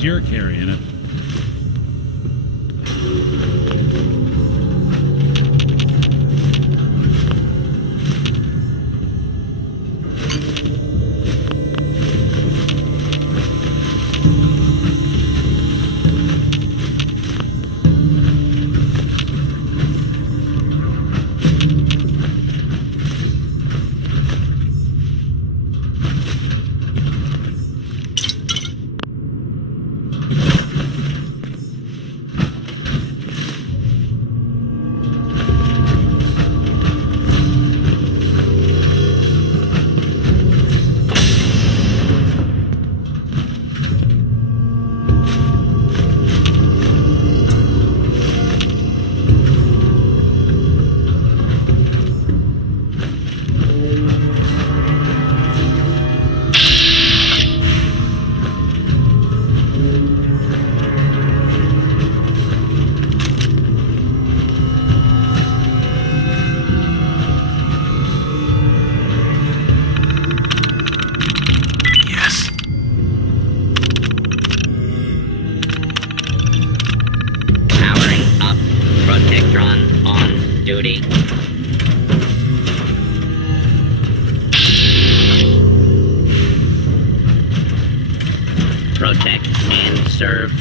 as you're carrying it. Duty. Protect and serve.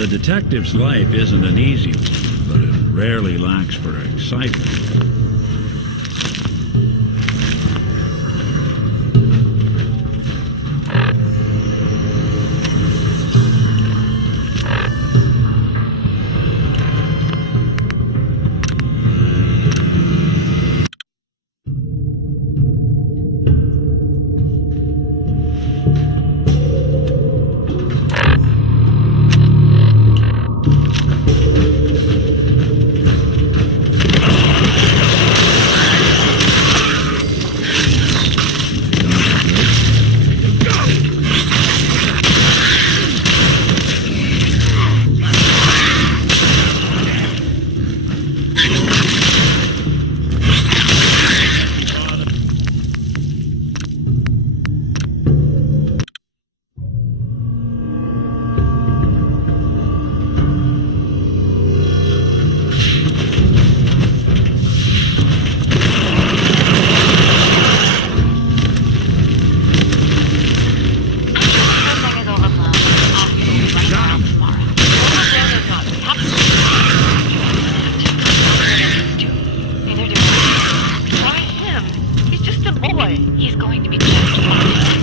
The detective's life isn't an easy one, but it rarely lacks for excitement. boy. He's going to be just fine.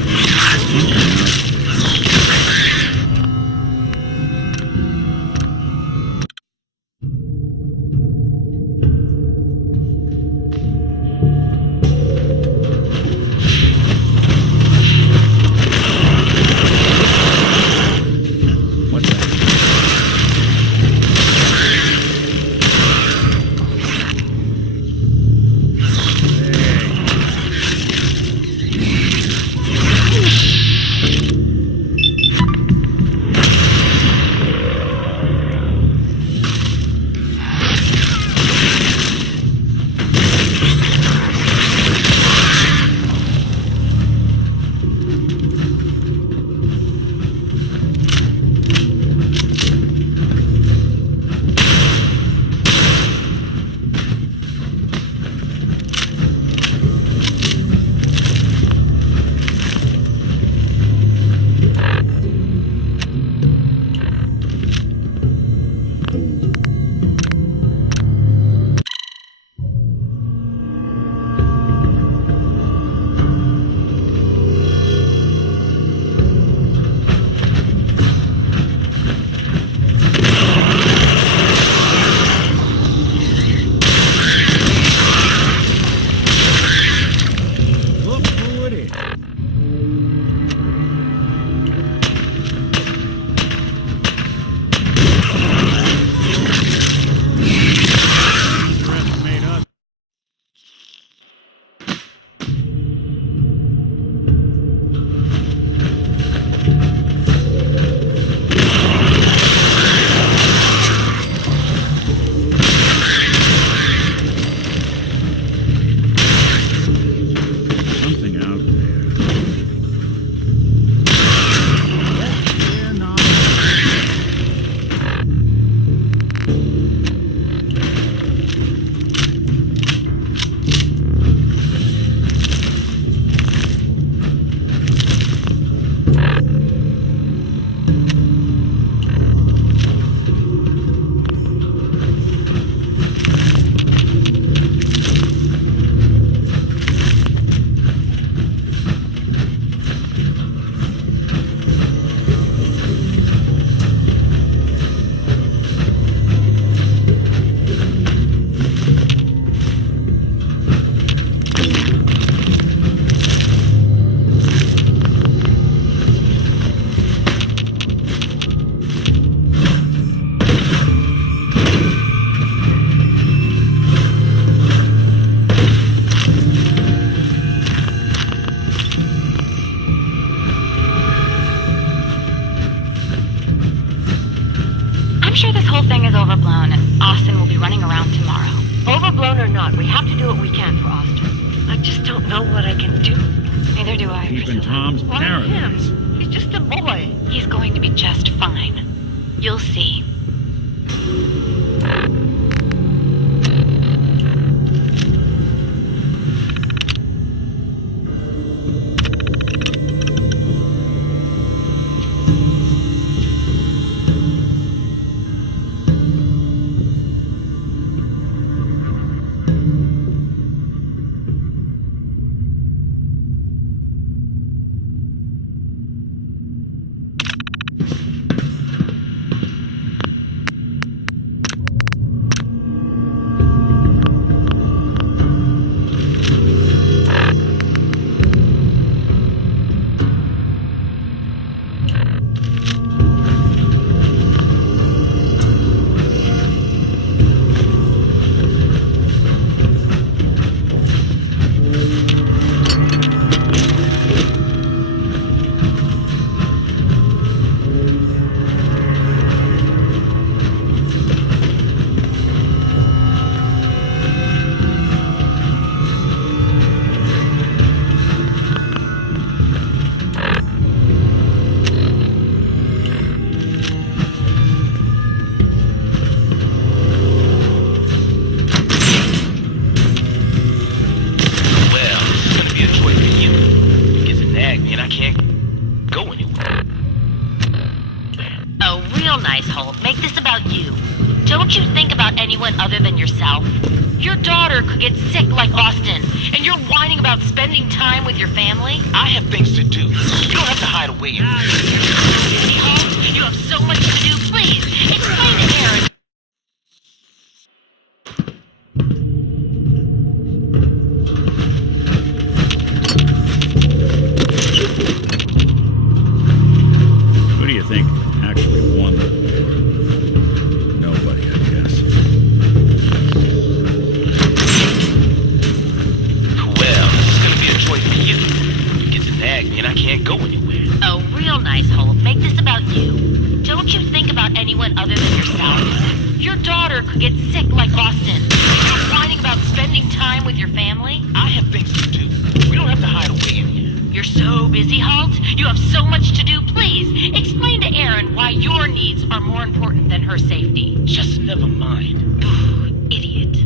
What's that? Look who it is. Underestimate us. Something out there. Yes, dear, not. I'm sure this whole thing is overblown and Austin will be running around tomorrow. Overblown or not, we have to do what we can for Austin. I just don't know what I can do. Neither do I, Keeping Priscilla. Tom's Why paradise. him? He's just a boy. He's going to be just fine. You'll see. Real nice, Holt. Make this about you. Don't you think about anyone other than yourself? Your daughter could get sick like Austin, and you're whining about spending time with your family? I have things to do. You don't have to hide away. You have so much to do. Please, explain to Aaron. Who do you think actually won the war? Nobody, I guess. Well, this is gonna be a choice for you. You get to nag me and I can't go anywhere. Oh, real nice, Holt. Make this about you. Don't you think about anyone other than yourself? Your daughter could get sick like Austin. You're whining about spending time with your family? I have things to do. We don't have to hide away in here. You're so busy, Holt. You have so much to do. Please, explain to Erin why your needs are more important than her safety. Just never mind. Idiot.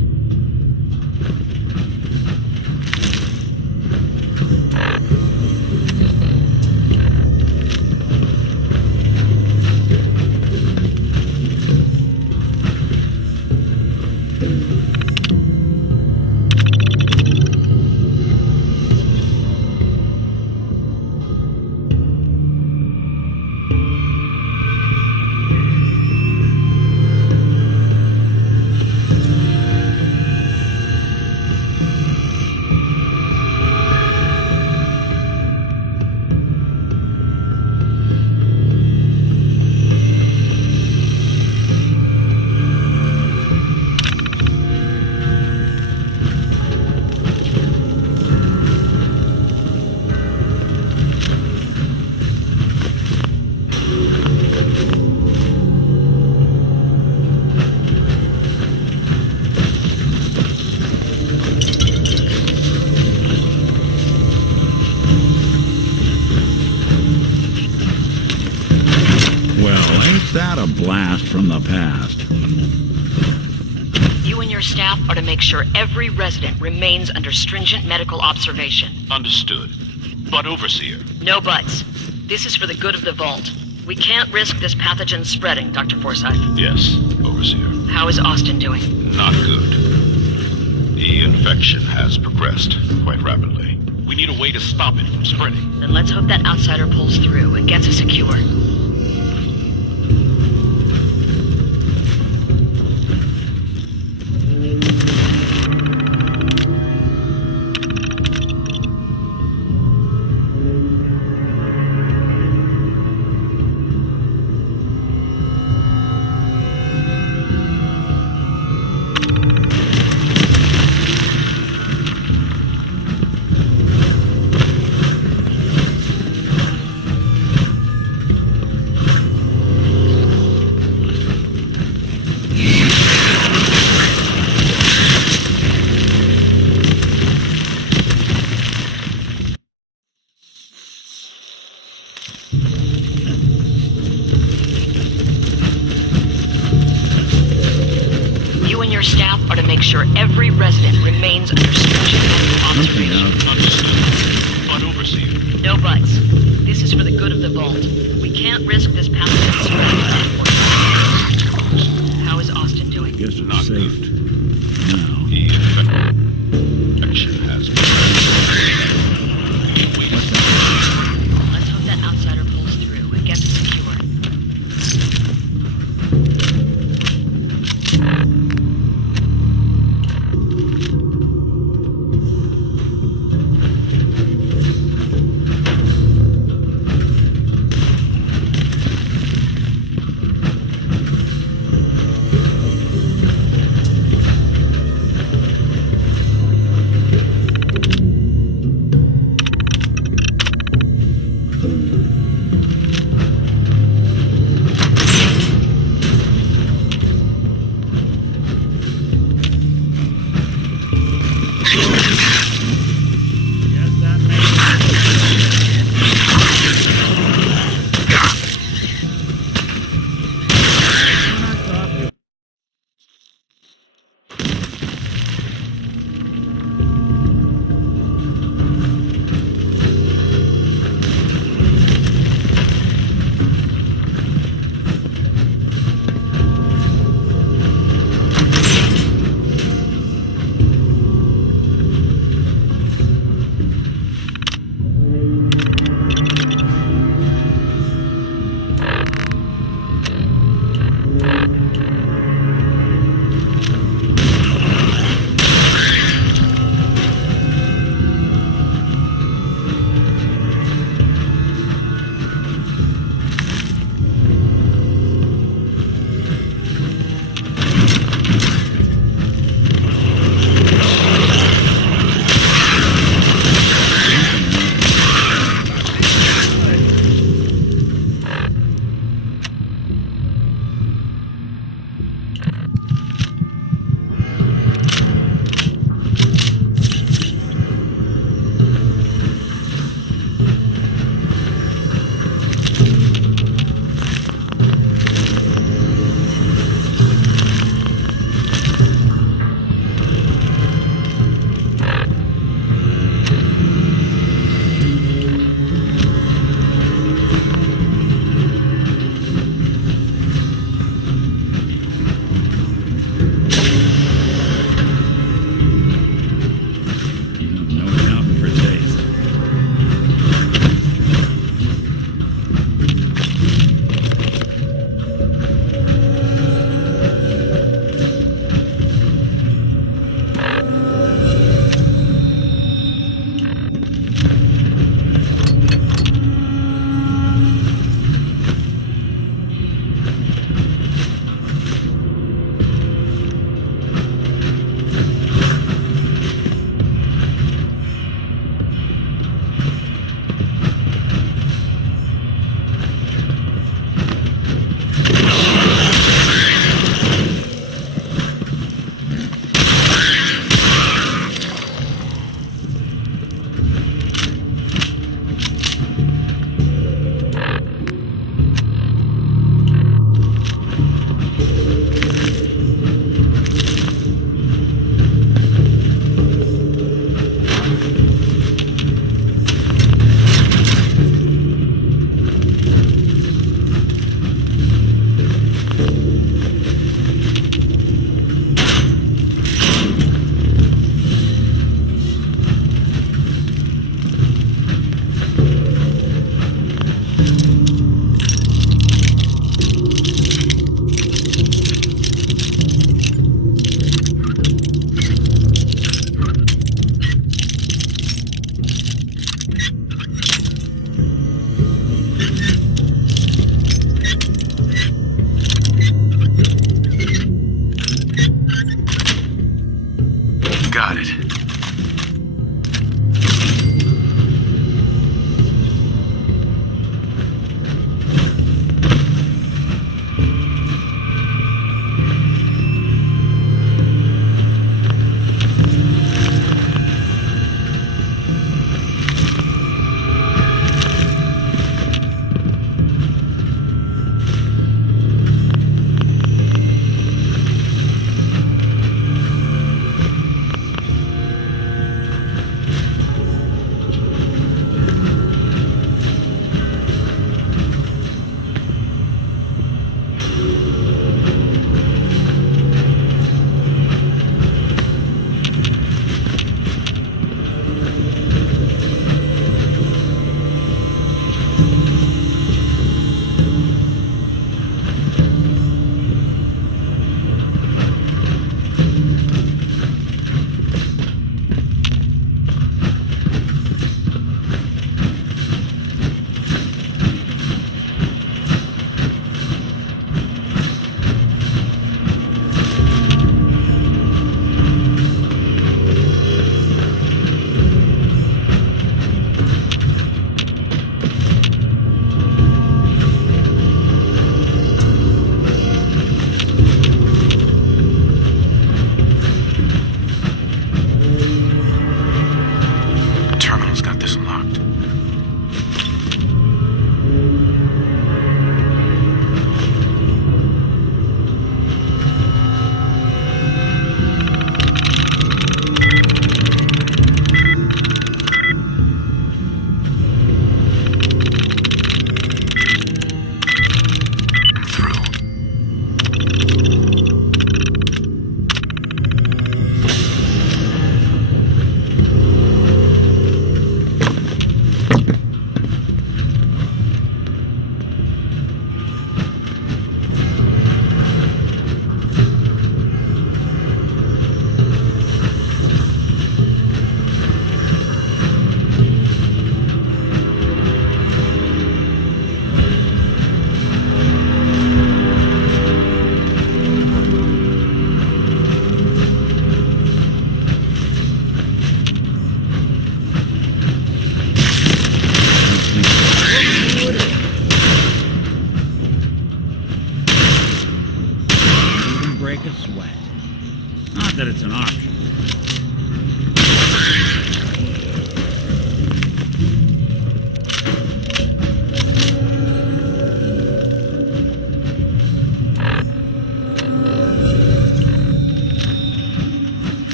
That a blast from the past. You and your staff are to make sure every resident remains under stringent medical observation. Understood. But Overseer. No buts. This is for the good of the Vault. We can't risk this pathogen spreading, Dr. Forsyth. Yes, Overseer. How is Austin doing? Not good. The infection has progressed quite rapidly. We need a way to stop it from spreading. Then let's hope that outsider pulls through and gets us a cure. Your staff are to make sure every resident remains under stringent medical observation. Understood. But Overseer. No buts. This is for the good of the Vault. We can't risk this pathogen spreading. How is Austin doing? Guess it's Not safe. good. Now. The infection has progressed. Let's hope that outsider pulls through and gets us a cure.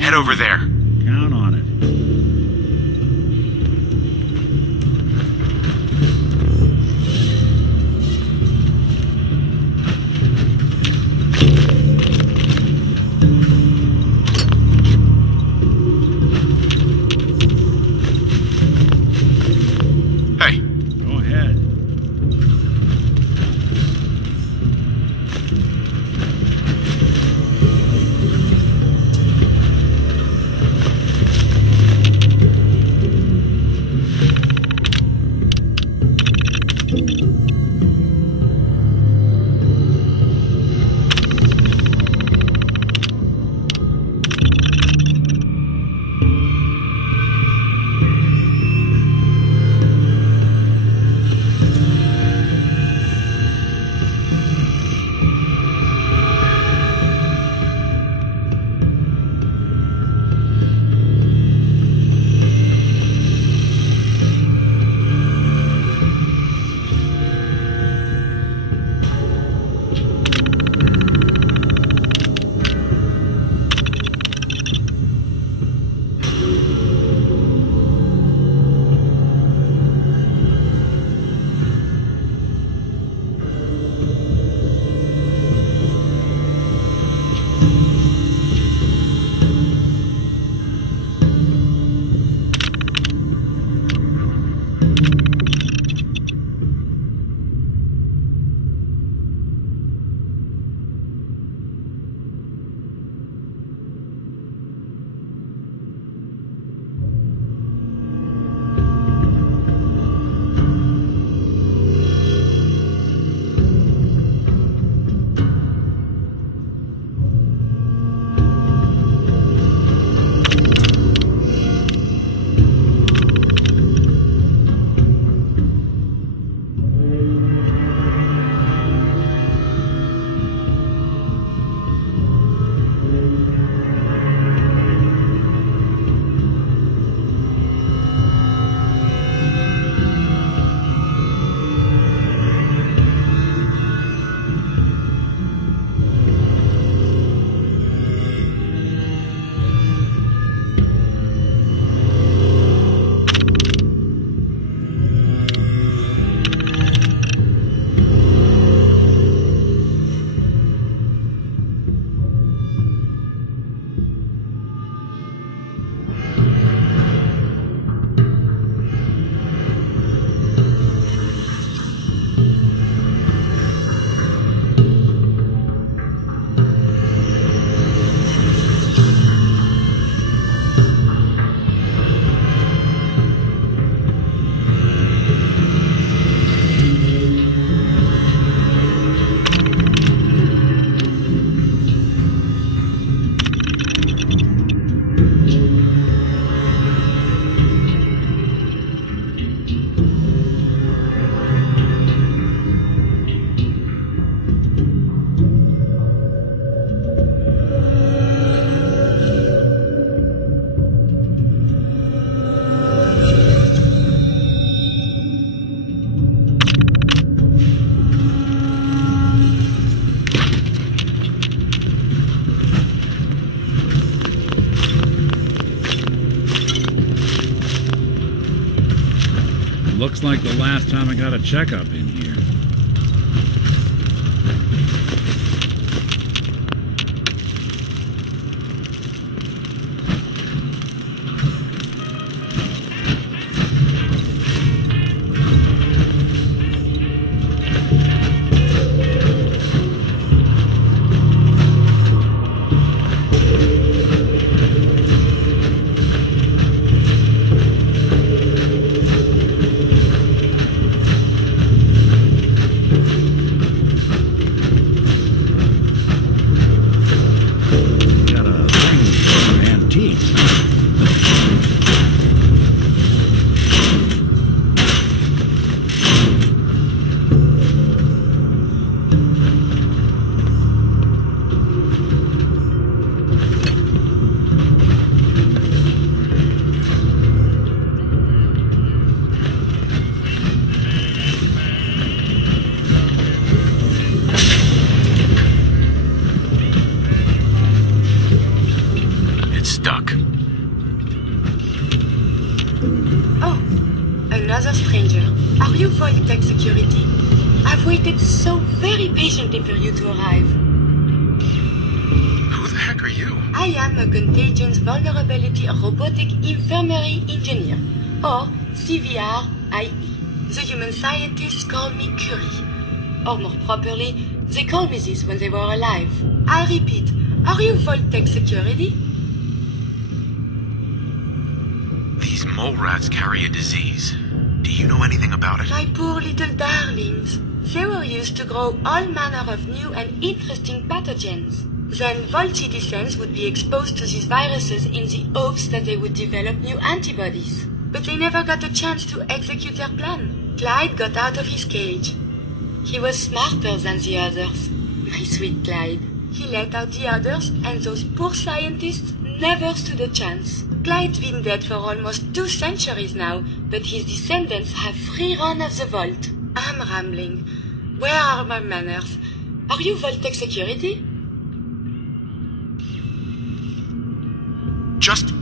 Head over there. Count on it. Hey, Go ahead. Looks like the last time I got a checkup in here. Got a thing for antiques, huh? It's stuck. Oh, another stranger. Are you Voltec security? I've waited so very patiently for you to arrive. Who the heck are you? I am a Contagions Vulnerability Robotic Infirmary Engineer, or CVR-IE. The human scientists call me Curie. Or more properly, they called me this when they were alive. I repeat, are you Voltec security? These mole rats carry a disease. Do you know anything about it? My poor little darlings. They were used to grow all manner of new and interesting pathogens. Then Volt citizens would be exposed to these viruses in the hopes that they would develop new antibodies. But they never got a chance to execute their plan. Clyde got out of his cage. He was smarter than the others. My sweet Clyde. He let out the others, and those poor scientists never stood a chance. Clyde's been dead for almost 2 centuries now, but his descendants have free run of the vault. I'm rambling. Where are my manners? Are you Voltec security? Just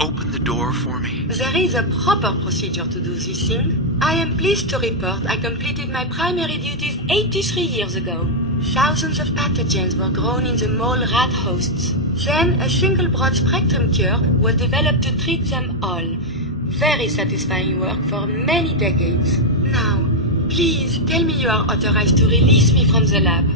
open the door for me. There is a proper procedure to do this thing. I am pleased to report I completed my primary duties 83 years ago. Thousands of pathogens were grown in the mole rat hosts. Then a single broad-spectrum cure was developed to treat them all. Very satisfying work for many decades. Now, please tell me you are authorized to release me from the lab.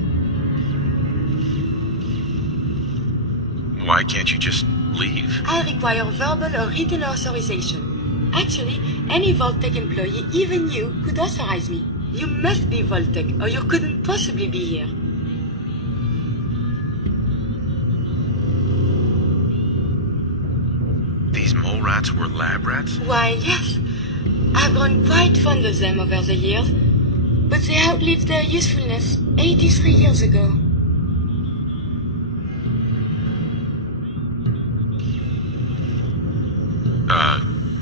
Why can't you just leave? I require verbal or written authorization. Actually, any Voltec employee, even you, could authorize me. You must be Voltec, or you couldn't possibly be here. These mole rats were lab rats? Why, yes. I've grown quite fond of them over the years, but they outlived their usefulness 83 years ago.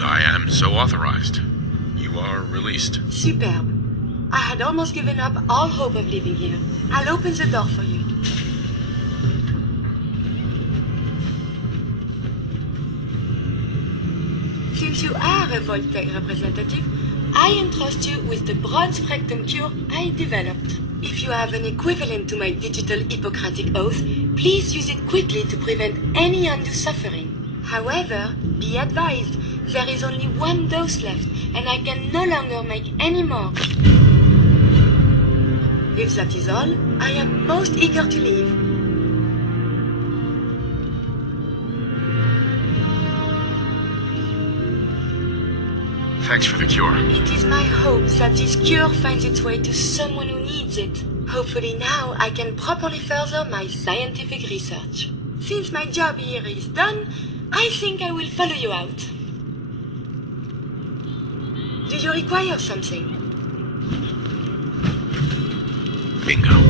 I am so authorized. You are released. Superb. I had almost given up all hope of leaving here. I'll open the door for you. Since you are a Voltec representative, I entrust you with the broad-spectrum cure I developed. If you have an equivalent to my digital Hippocratic oath, please use it quickly to prevent any undue suffering. However, be advised, there is only 1 dose left, and I can no longer make any more. If that is all, I am most eager to leave. Thanks for the cure. It is my hope that this cure finds its way to someone who needs it. Hopefully now I can properly further my scientific research. Since my job here is done, I think I will follow you out. Do you require something? Bingo.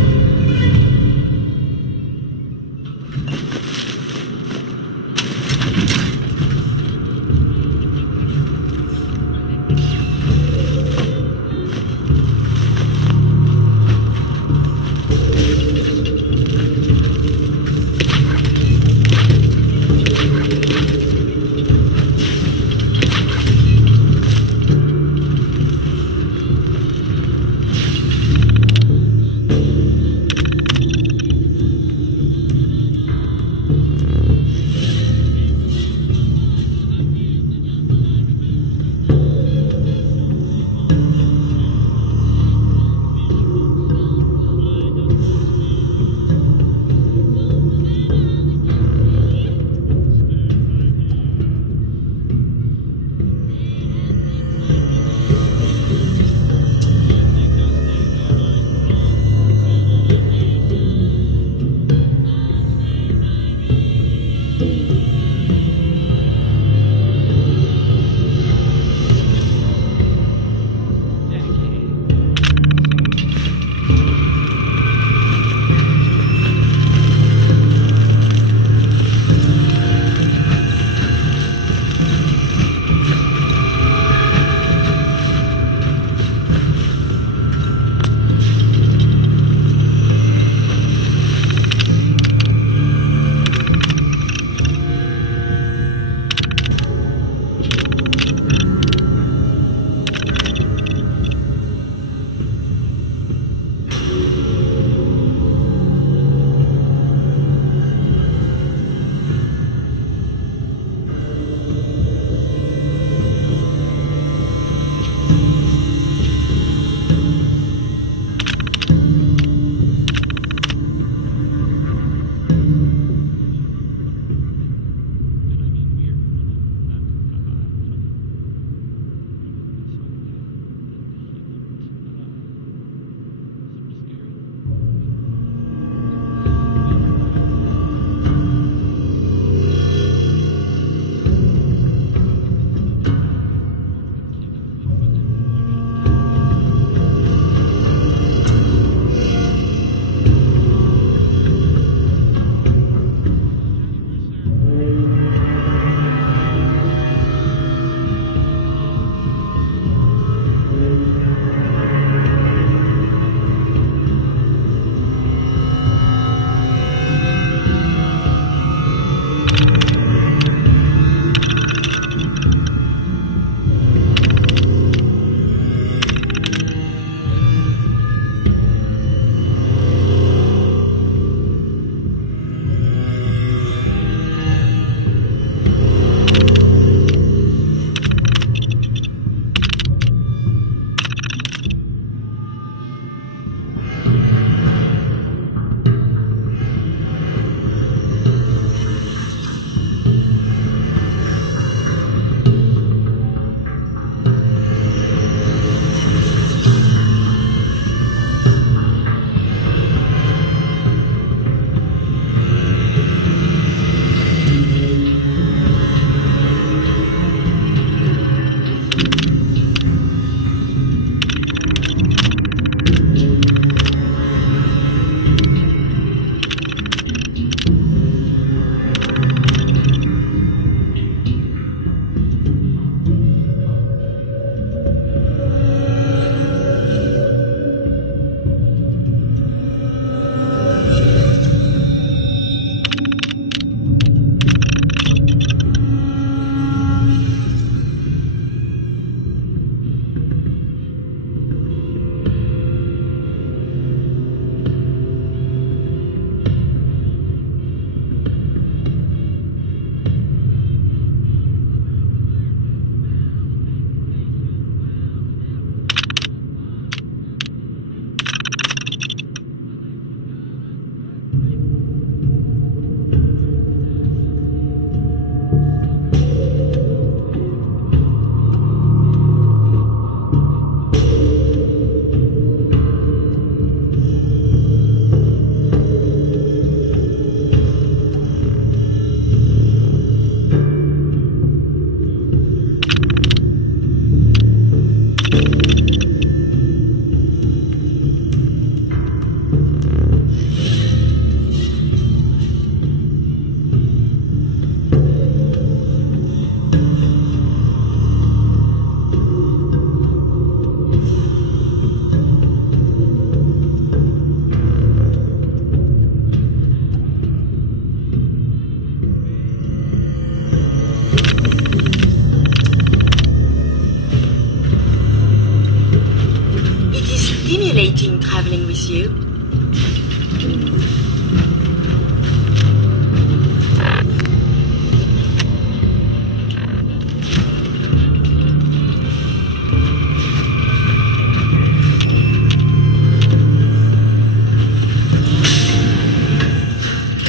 fits you.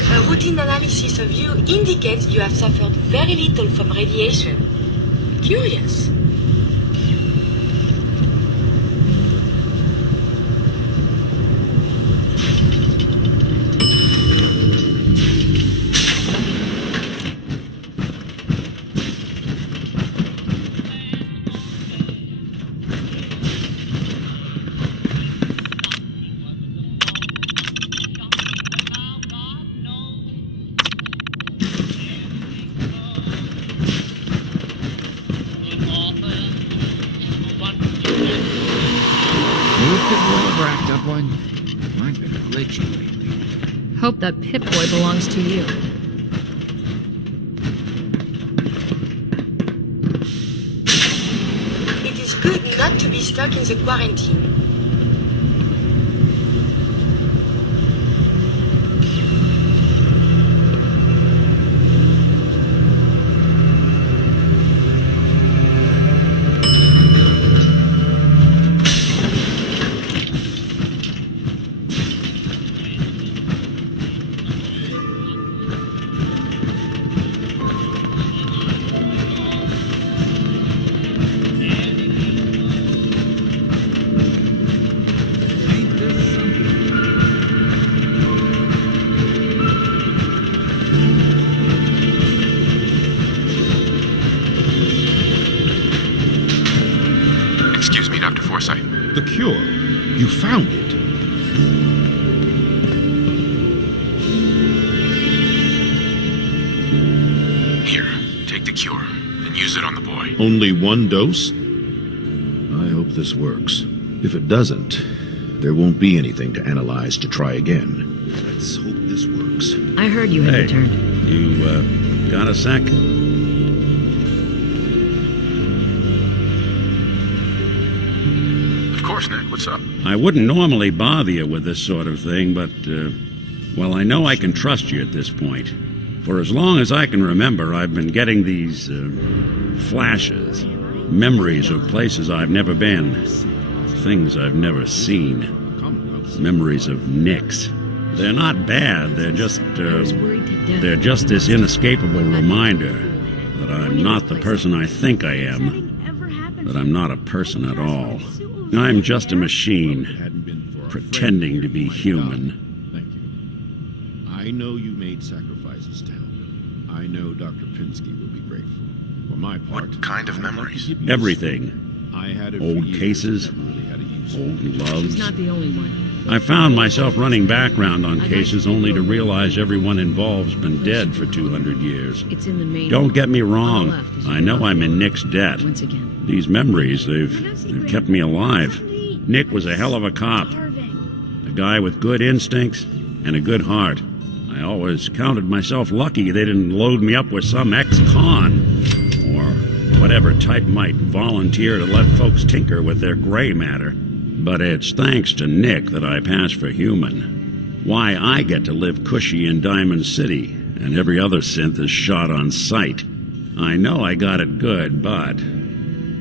A routine analysis of you indicates you have suffered very little from radiation. Curious. Mine's been glitchy lately. Hope that Pip-Boy belongs to you. It is good not to be stuck in the quarantine. The cure. You found it. Here, take the cure and use it on the boy. Only one dose? I hope this works. If it doesn't, there won't be anything to analyze to try again. Let's hope this works. I heard you had returned. You, got a sec? Of course, Nick. What's up? I wouldn't normally bother you with this sort of thing, but, well, I know I can trust you at this point. For as long as I can remember, I've been getting these, flashes. Memories of places I've never been. Things I've never seen. Memories of Nicks. They're not bad, they're just this inescapable reminder that I'm not the person I think I am. That I'm not a person at all. I'm just a machine, pretending to be human. Thank you. I know you made sacrifices to help him. I know Dr. Pinsky will be grateful. For my part, What kind of memories? Everything. I had it Old for years, cases, never really had a use for it. old loves. She's not the only one. I found myself running background on cases only to realize everyone involved's been dead for 200 years. It's in the main. Don't get me On the wrong. left as you I know go I'm in forward. Nick's debt. Once again. These memories, they've kept me alive. Nick was a hell of a cop. A guy with good instincts and a good heart. I always counted myself lucky they didn't load me up with some ex-con. Or whatever type might volunteer to let folks tinker with their gray matter. But it's thanks to Nick that I pass for human. Why I get to live cushy in Diamond City, and every other synth is shot on sight. I know I got it good, but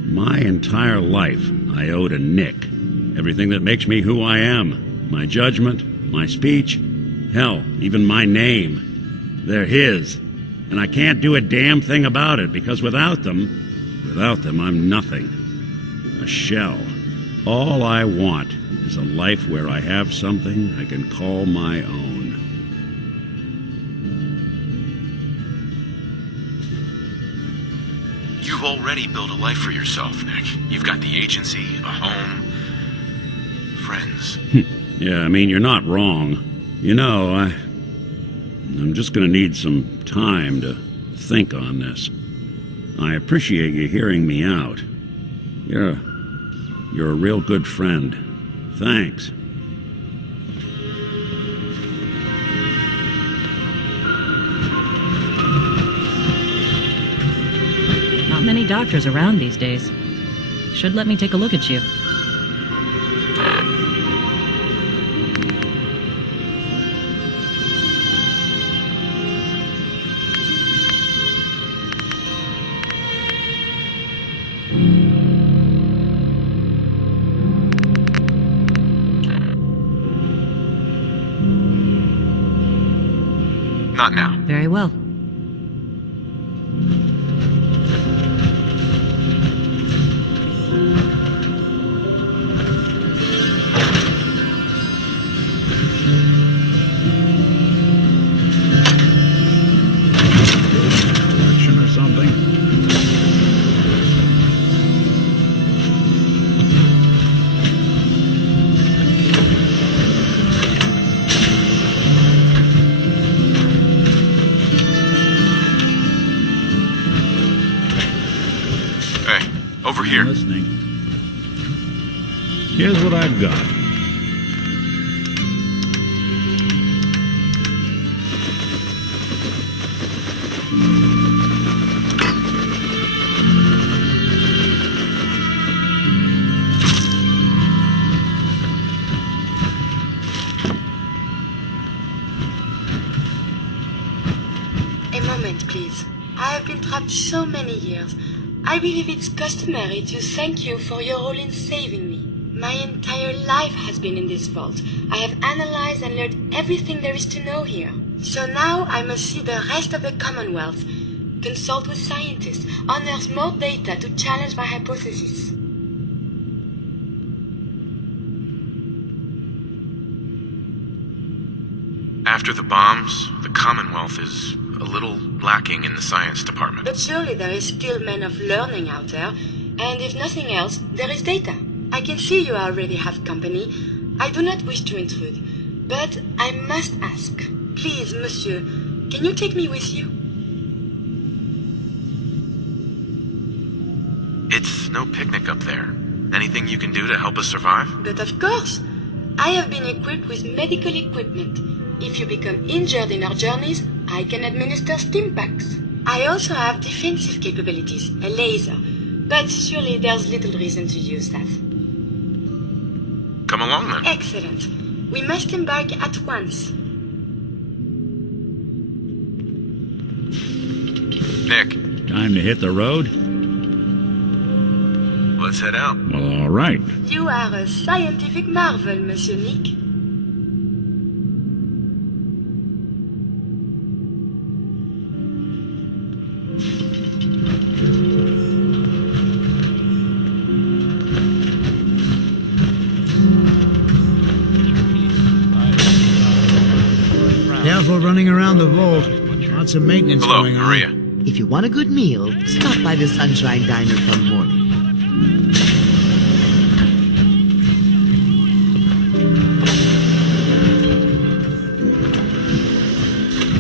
my entire life I owe to Nick. Everything that makes me who I am. My judgment, my speech, hell, even my name. They're his. And I can't do a damn thing about it, because without them, I'm nothing. A shell. All I want is a life where I have something I can call my own. You've already built a life for yourself, Nick. You've got the agency, a home, friends. Yeah, I mean, you're not wrong. You know, I'm just gonna need some time to think on this. I appreciate you hearing me out. You're a real good friend. Thanks. Not many doctors around these days. Should let me take a look at you. Not now. Very well. Action or something? Hey, over here. I'm listening. Here's what I've got. A moment, please. I have been trapped so many years. I believe it's customary to thank you for your role in saving me. My entire life has been in this vault. I have analyzed and learned everything there is to know here. So now I must see the rest of the Commonwealth, consult with scientists, unearth more data to challenge my hypothesis. After the bombs, the Commonwealth is a little lacking in the science department. But surely there is still men of learning out there, and if nothing else, there is data. I can see you already have company. I do not wish to intrude, but I must ask. Please, monsieur, can you take me with you? It's no picnic up there. Anything you can do to help us survive? But of course, I have been equipped with medical equipment. If you become injured in our journeys, I can administer stim packs. I also have defensive capabilities, a laser. But surely there's little reason to use that. Come along then. Excellent. We must embark at once. Nick, Time to hit the road? let's head out. Well, all right. You are a scientific marvel, Monsieur Nick. Careful running around the vault. Lots of maintenance Hello, going on. Maria. If you want a good meal, stop by the Sunshine Diner some morning.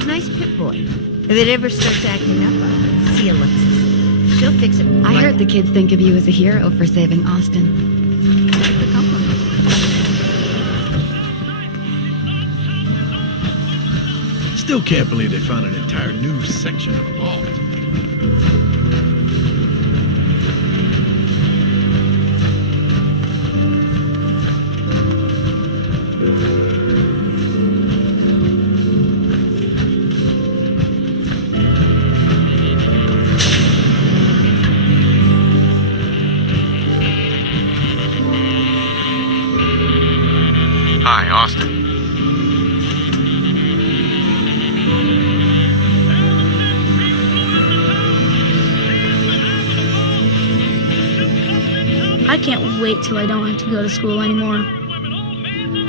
Nice Pip-Boy. If it ever starts acting up, I'll see Alexis. She'll fix it. I heard the kids think of you as a hero for saving Austin. Take the compliment. Still can't believe they found an entire new section of the vault. Hi, Austin. I can't wait till I don't have to go to school anymore.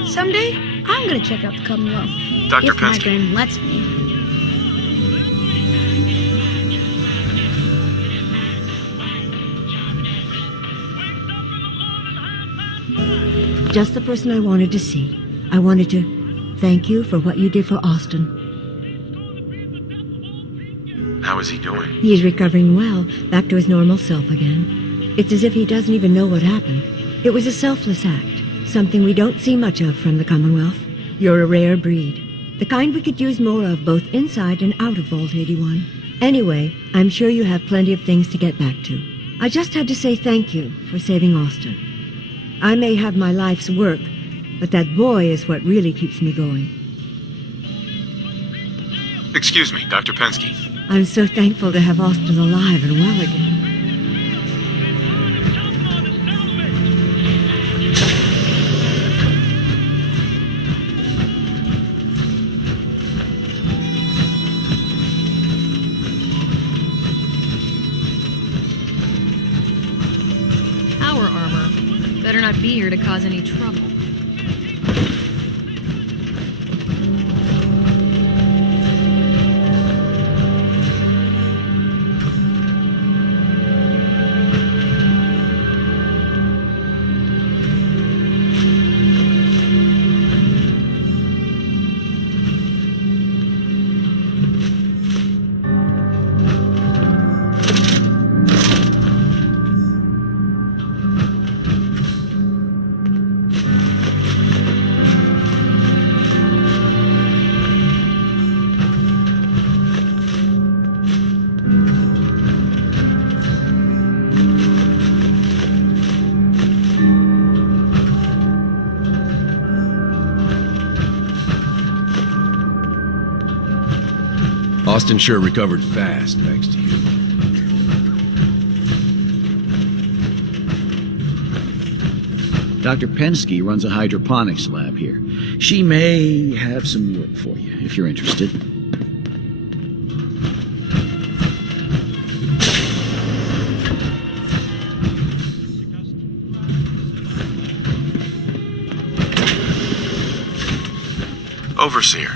Someday, I'm gonna check out the Commonwealth. Dr. If my Pensky. brain lets me. Just the person I wanted to see. I wanted to thank you for what you did for Austin. How is he doing? He is recovering well, back to his normal self again. It's as if he doesn't even know what happened. It was a selfless act, something we don't see much of from the Commonwealth. You're a rare breed, the kind we could use more of both inside and out of Vault 81. Anyway, I'm sure you have plenty of things to get back to. I just had to say thank you for saving Austin. I may have my life's work, but that boy is what really keeps me going. Excuse me, Dr. Pensky. I'm so thankful to have Austin alive and well again. better not be here to cause any trouble. Austin sure recovered fast, thanks to you. Dr. Pensky runs a hydroponics lab here. She may have some work for you, if you're interested. Overseer.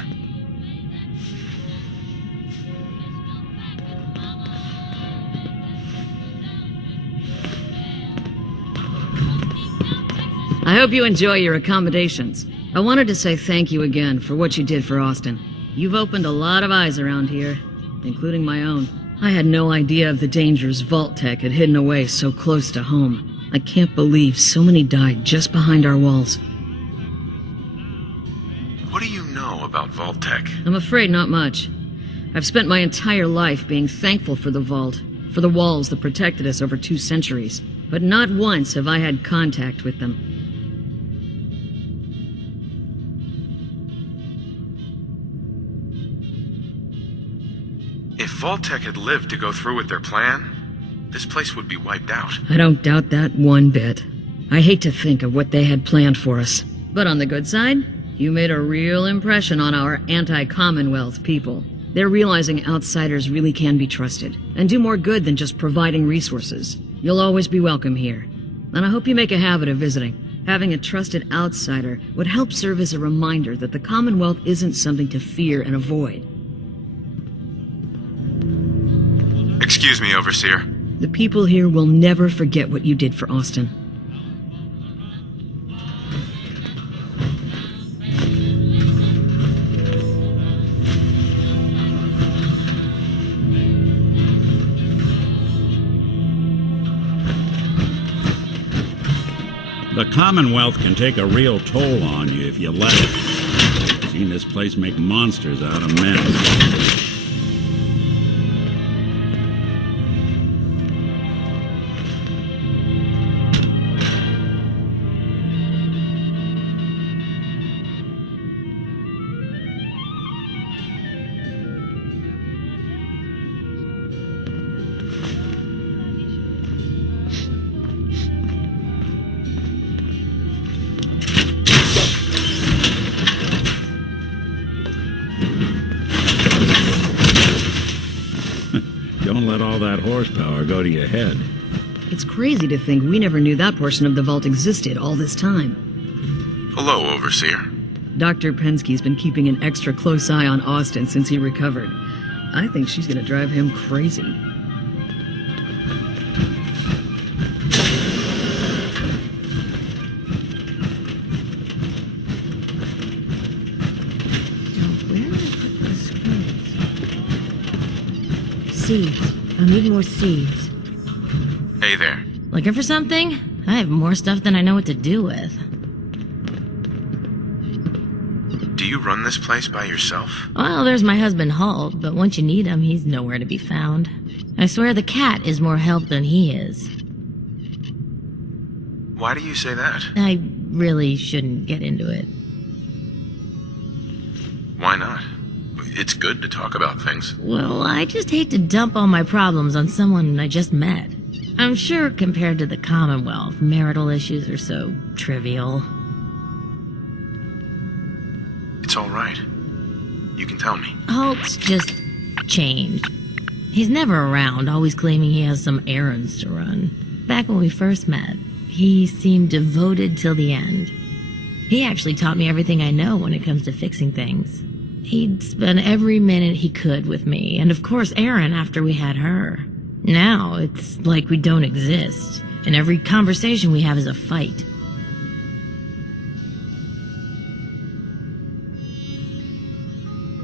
I hope you enjoy your accommodations. I wanted to say thank you again for what you did for Austin. You've opened a lot of eyes around here, including my own. I had no idea of the dangers Vault-Tec had hidden away so close to home. I can't believe so many died just behind our walls. What do you know about Vault-Tec? I'm afraid not much. I've spent my entire life being thankful for the Vault, for the walls that protected us over 2 centuries. But not once have I had contact with them. If Vault-Tec had lived to go through with their plan, this place would be wiped out. I don't doubt that one bit. I hate to think of what they had planned for us. But on the good side, you made a real impression on our anti-Commonwealth people. They're realizing outsiders really can be trusted, and do more good than just providing resources. You'll always be welcome here, and I hope you make a habit of visiting. Having a trusted outsider would help serve as a reminder that the Commonwealth isn't something to fear and avoid. Excuse me, Overseer. The people here will never forget what you did for Austin. The Commonwealth can take a real toll on you if you let it. I've seen this place make monsters out of men. Don't let all that horsepower go to your head. It's crazy to think we never knew that portion of the vault existed all this time. Hello, Overseer. Dr. Pensky's been keeping an extra close eye on Austin since he recovered. I think she's gonna drive him crazy. Seeds. I'll need more seeds. Hey there. Looking for something? I have more stuff than I know what to do with. Do you run this place by yourself? Well, there's my husband Halt, but once you need him, he's nowhere to be found. I swear the cat is more help than he is. Why do you say that? I really shouldn't get into it. Why not? It's good to talk about things. Well, I just hate to dump all my problems on someone I just met. I'm sure compared to the Commonwealth, marital issues are so trivial. It's all right. You can tell me. Halt's just changed. He's never around, always claiming he has some errands to run. Back when we first met, He seemed devoted till the end. He actually taught me everything I know when it comes to fixing things. He'd spend every minute he could with me, and of course Erin after we had her. Now, it's like we don't exist, and every conversation we have is a fight.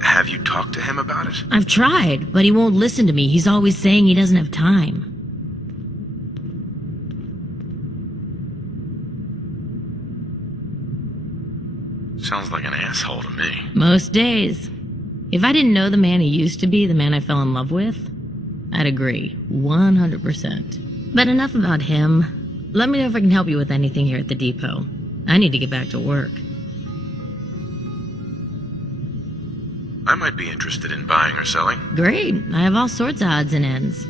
Have you talked to him about it? I've tried, but he won't listen to me. He's always saying he doesn't have time. Sounds like an asshole to me. Most days. If I didn't know the man he used to be, the man I fell in love with, I'd agree, 100%. But enough about him. Let me know if I can help you with anything here at the depot. I need to get back to work. I might be interested in buying or selling. Great. I have all sorts of odds and ends.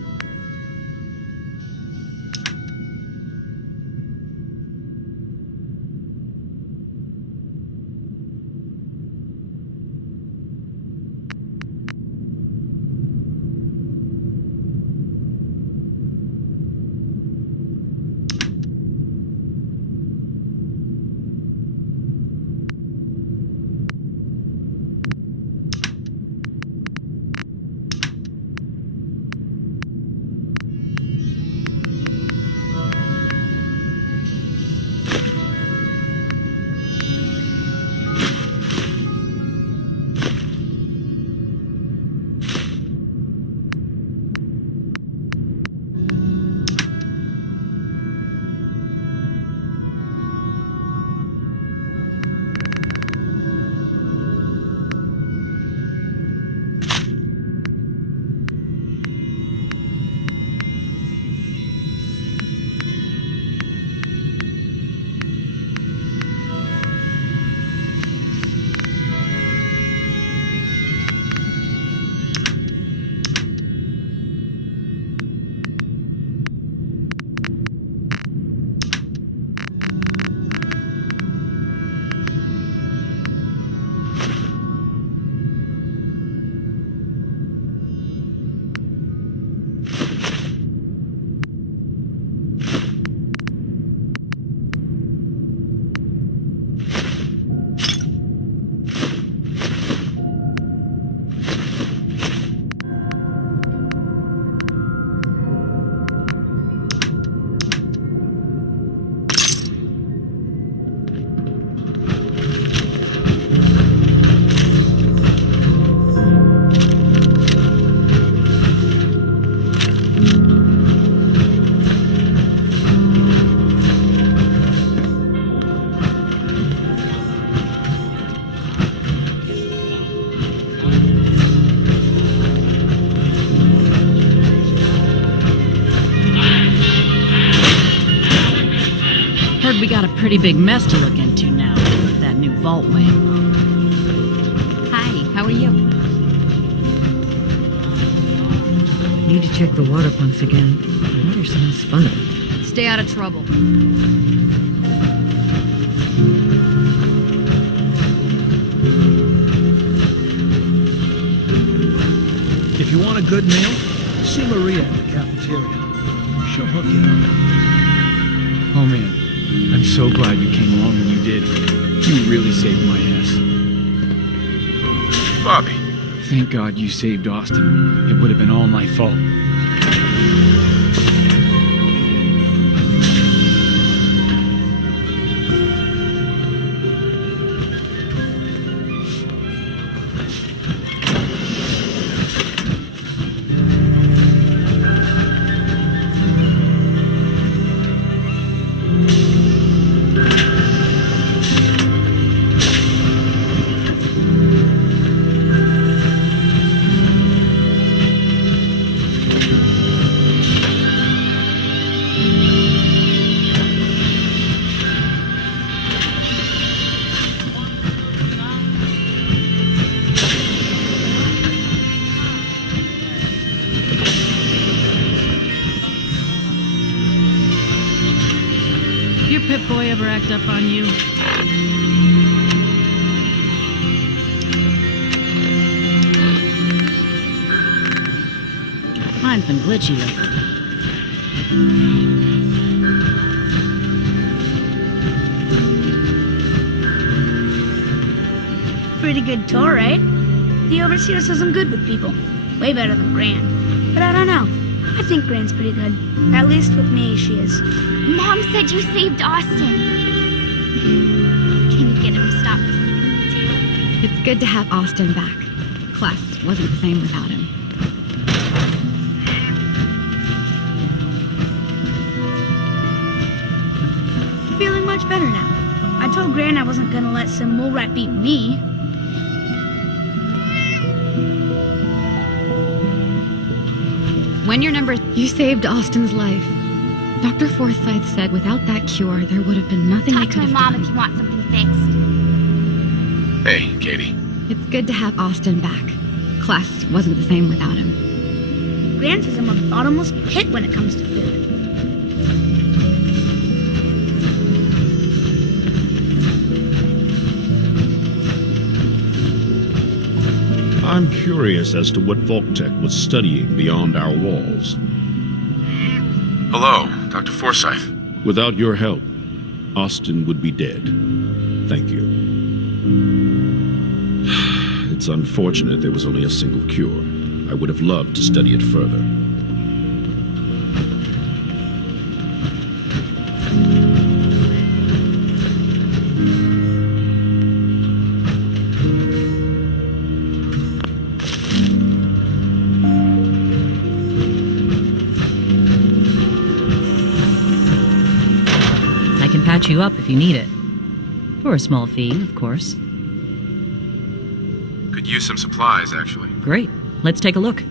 We got a pretty big mess to look into now with that new vault wing. Hi, how are you? Need to check the water pumps again. The water sounds funny. Stay out of trouble. If you want a good meal, see Maria at the cafeteria. She'll hook you up. Oh man, I'm so glad you came along when you did. You really saved my ass. Bobby. Thank God you saved Austin. It would have been all my fault. Your Pip-Boy ever act up on you? Mine's been glitchy lately. pretty good tour, right? The overseer says I'm good with people. Way better than Gran. But I don't know. I think Gran's pretty good. At least with me, she is. Mom said you saved Austin. Can you get him to stop teasing too? It's good to have Austin back. Class wasn't the same without him. Feeling much better now. I told Gran I wasn't gonna let some mole rat beat me. When your number, you saved Austin's life. Dr. Forsyth said without that cure, there would have been nothing they Talk to could my have mom done. if you want something fixed. Hey, Katie. It's good to have Austin back. Class wasn't the same without him. Gran says I'm a bottomless pit when it comes to food. I'm curious as to what Voltech was studying beyond our walls. Hello, Dr. Forsyth. Without your help, Austin would be dead. Thank you. It's unfortunate there was only a single cure. I would have loved to study it further. I can patch you up if you need it. For a small fee, of course. Could use some supplies, actually. Great. Let's take a look.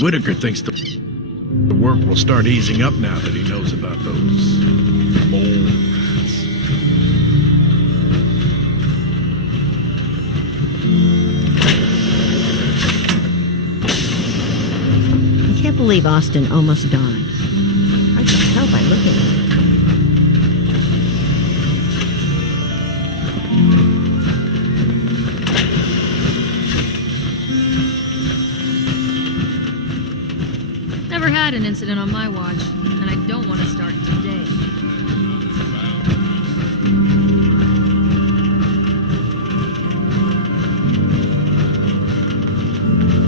Whitaker thinks the work will start easing up now that he knows about those mole rats. I can't believe Austin almost died. I can tell by looking at him. Never had an incident on my watch, and I don't want to start today.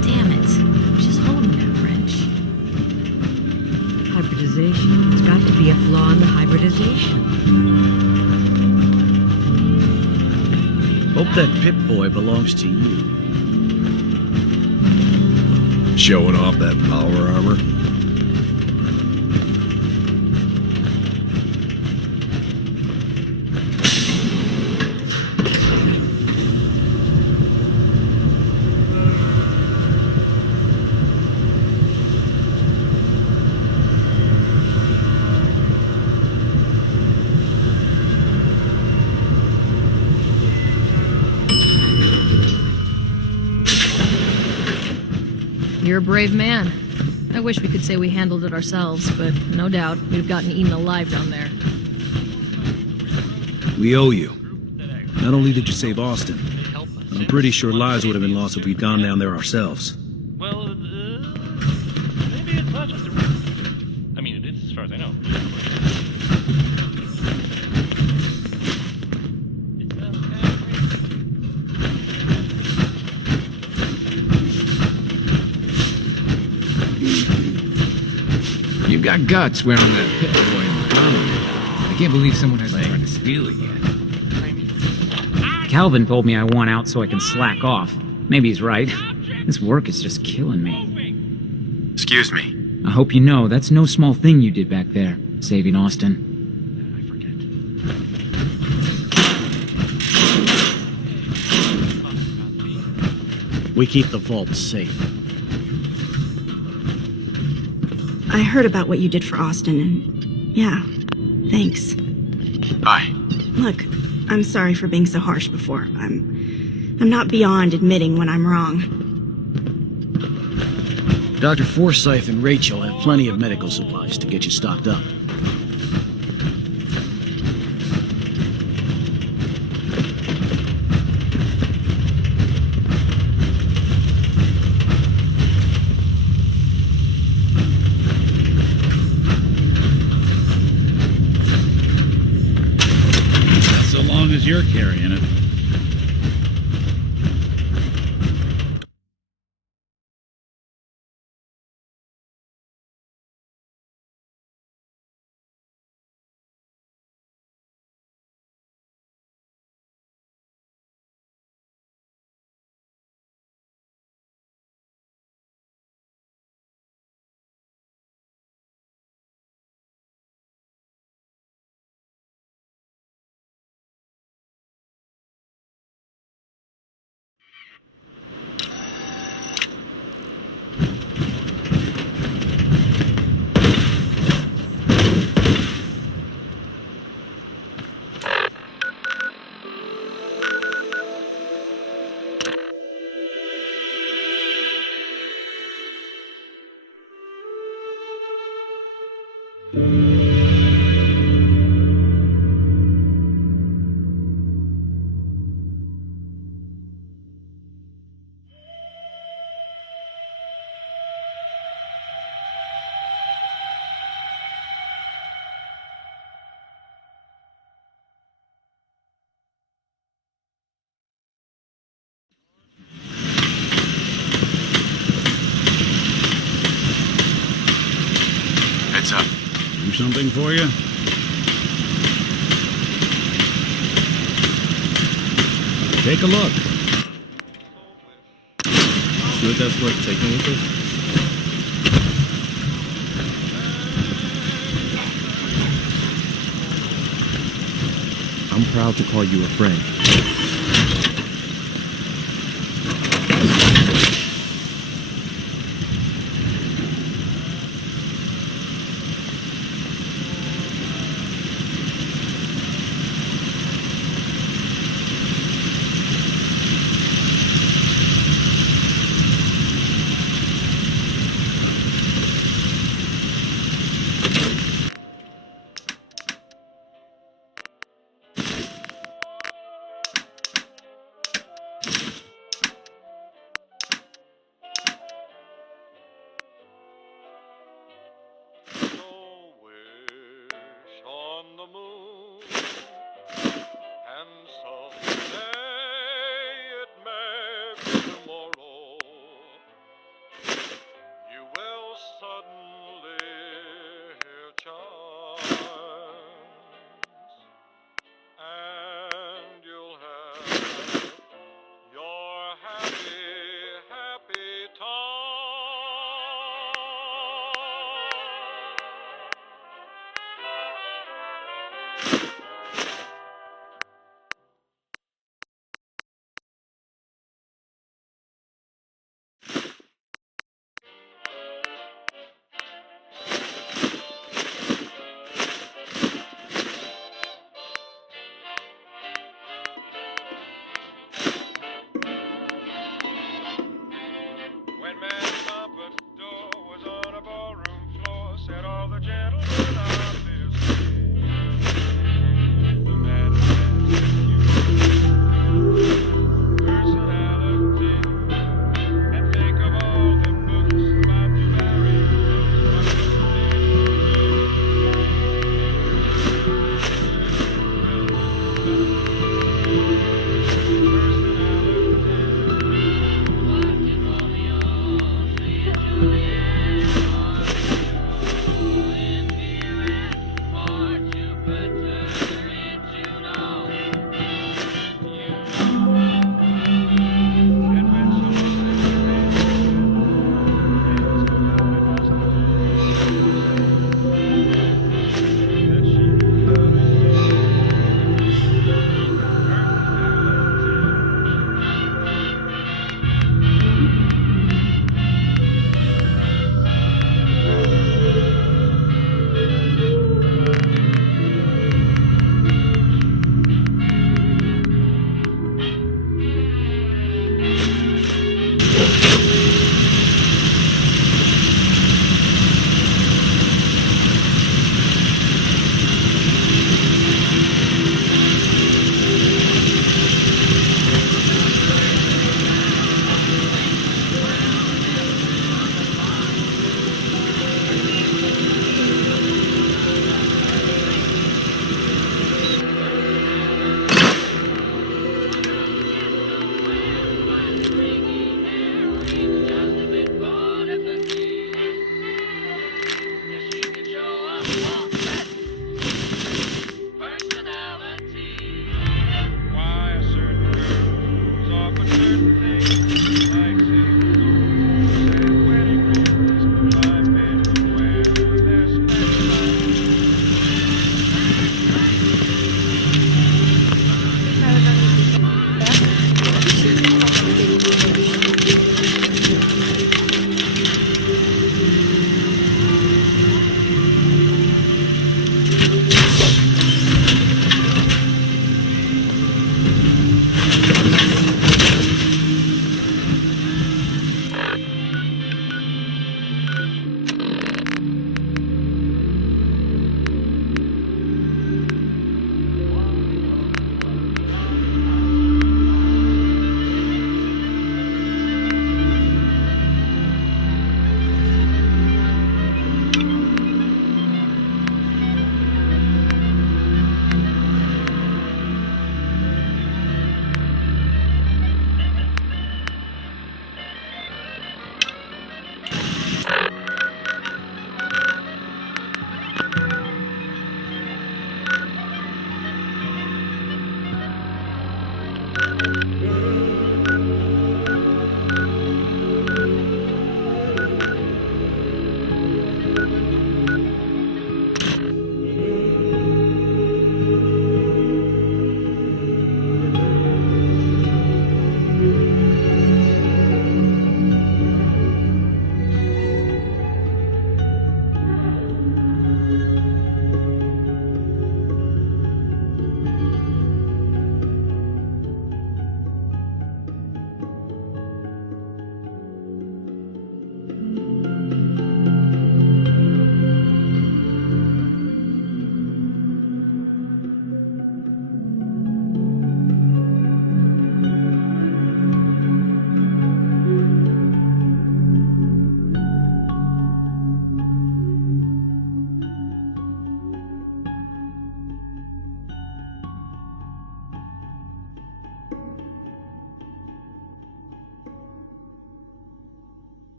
Damn it. I'm just holding that wrench. Hybridization. It's got to be a flaw in the hybridization. Hope that Pip-Boy belongs to you. Showing off that power armor. You're a brave man. I wish we could say we handled it ourselves, but no doubt we'd have gotten eaten alive down there. We owe you. Not only did you save Austin, I'm pretty sure lives would have been lost if we'd gone down there ourselves. Well, maybe it's not just a risk. I mean, it is as far as I know. You've got guts wearing that Pip-Boy in the common. I can't believe someone hasn't tried to steal it yet. Calvin told me I want out so I can slack off. Maybe he's right. This work is just killing me. Excuse me. I hope you know that's no small thing you did back there, saving Austin. We keep the vault safe. I heard about what you did for Austin, and yeah, thanks. Hi. Look, I'm sorry for being so harsh before. I'm not beyond admitting when I'm wrong. Dr. Forsyth and Rachel have plenty of medical supplies to get you stocked up. So long as you're carrying it. Heads up. Do something for you? Take a look. See what that's worth taking with us? I'm proud to call you a friend.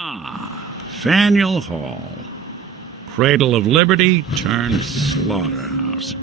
Ah, Faneuil Hall. Cradle of Liberty turned slaughterhouse.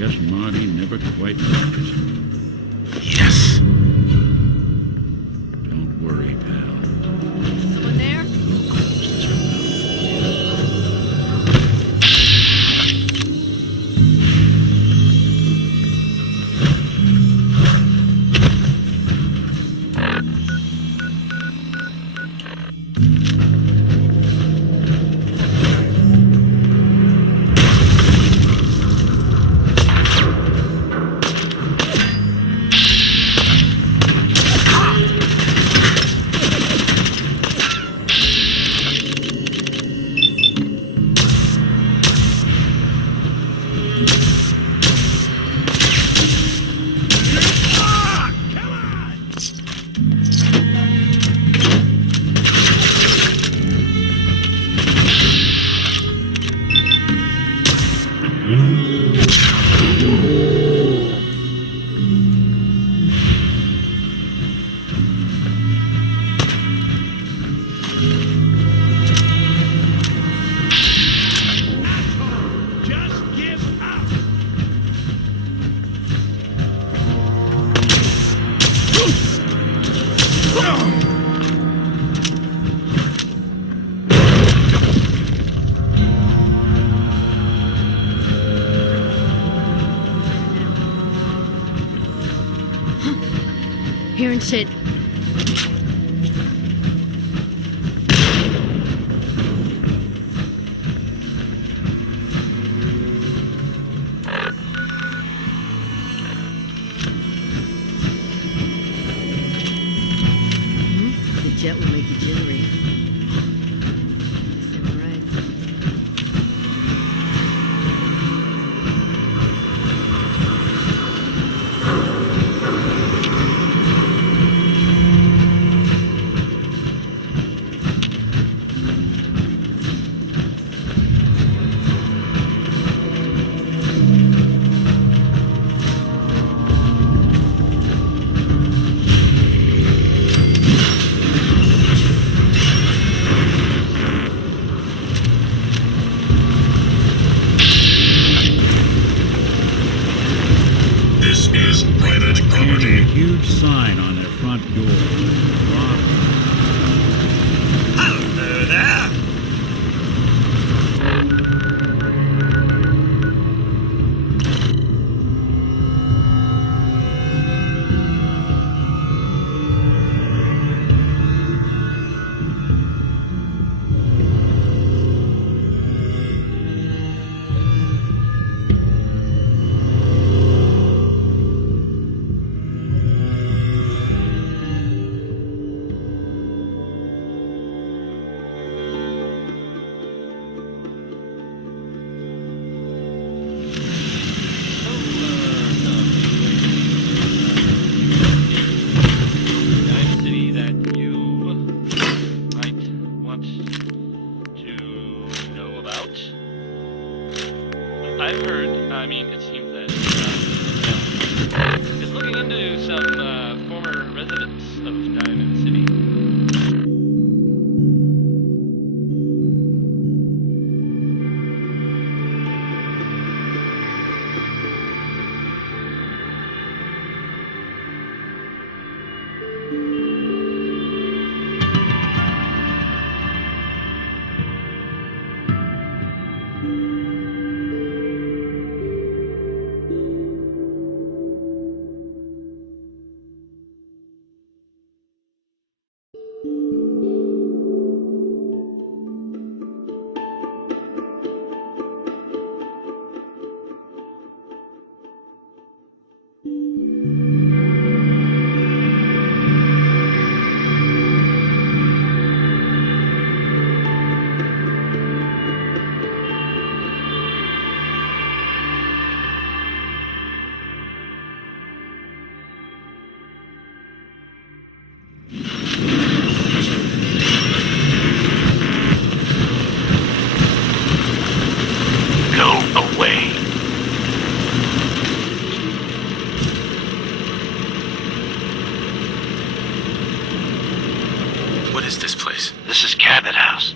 Guess Marty never quite left it. Yes. Don't worry, pal. Someone there? Here and sit. The jet will make you jittery. Is that right? A huge sign on their front door. Hello there! I've heard, I mean, it seems that is looking into some former residents of Diamond City. This is Cabot House,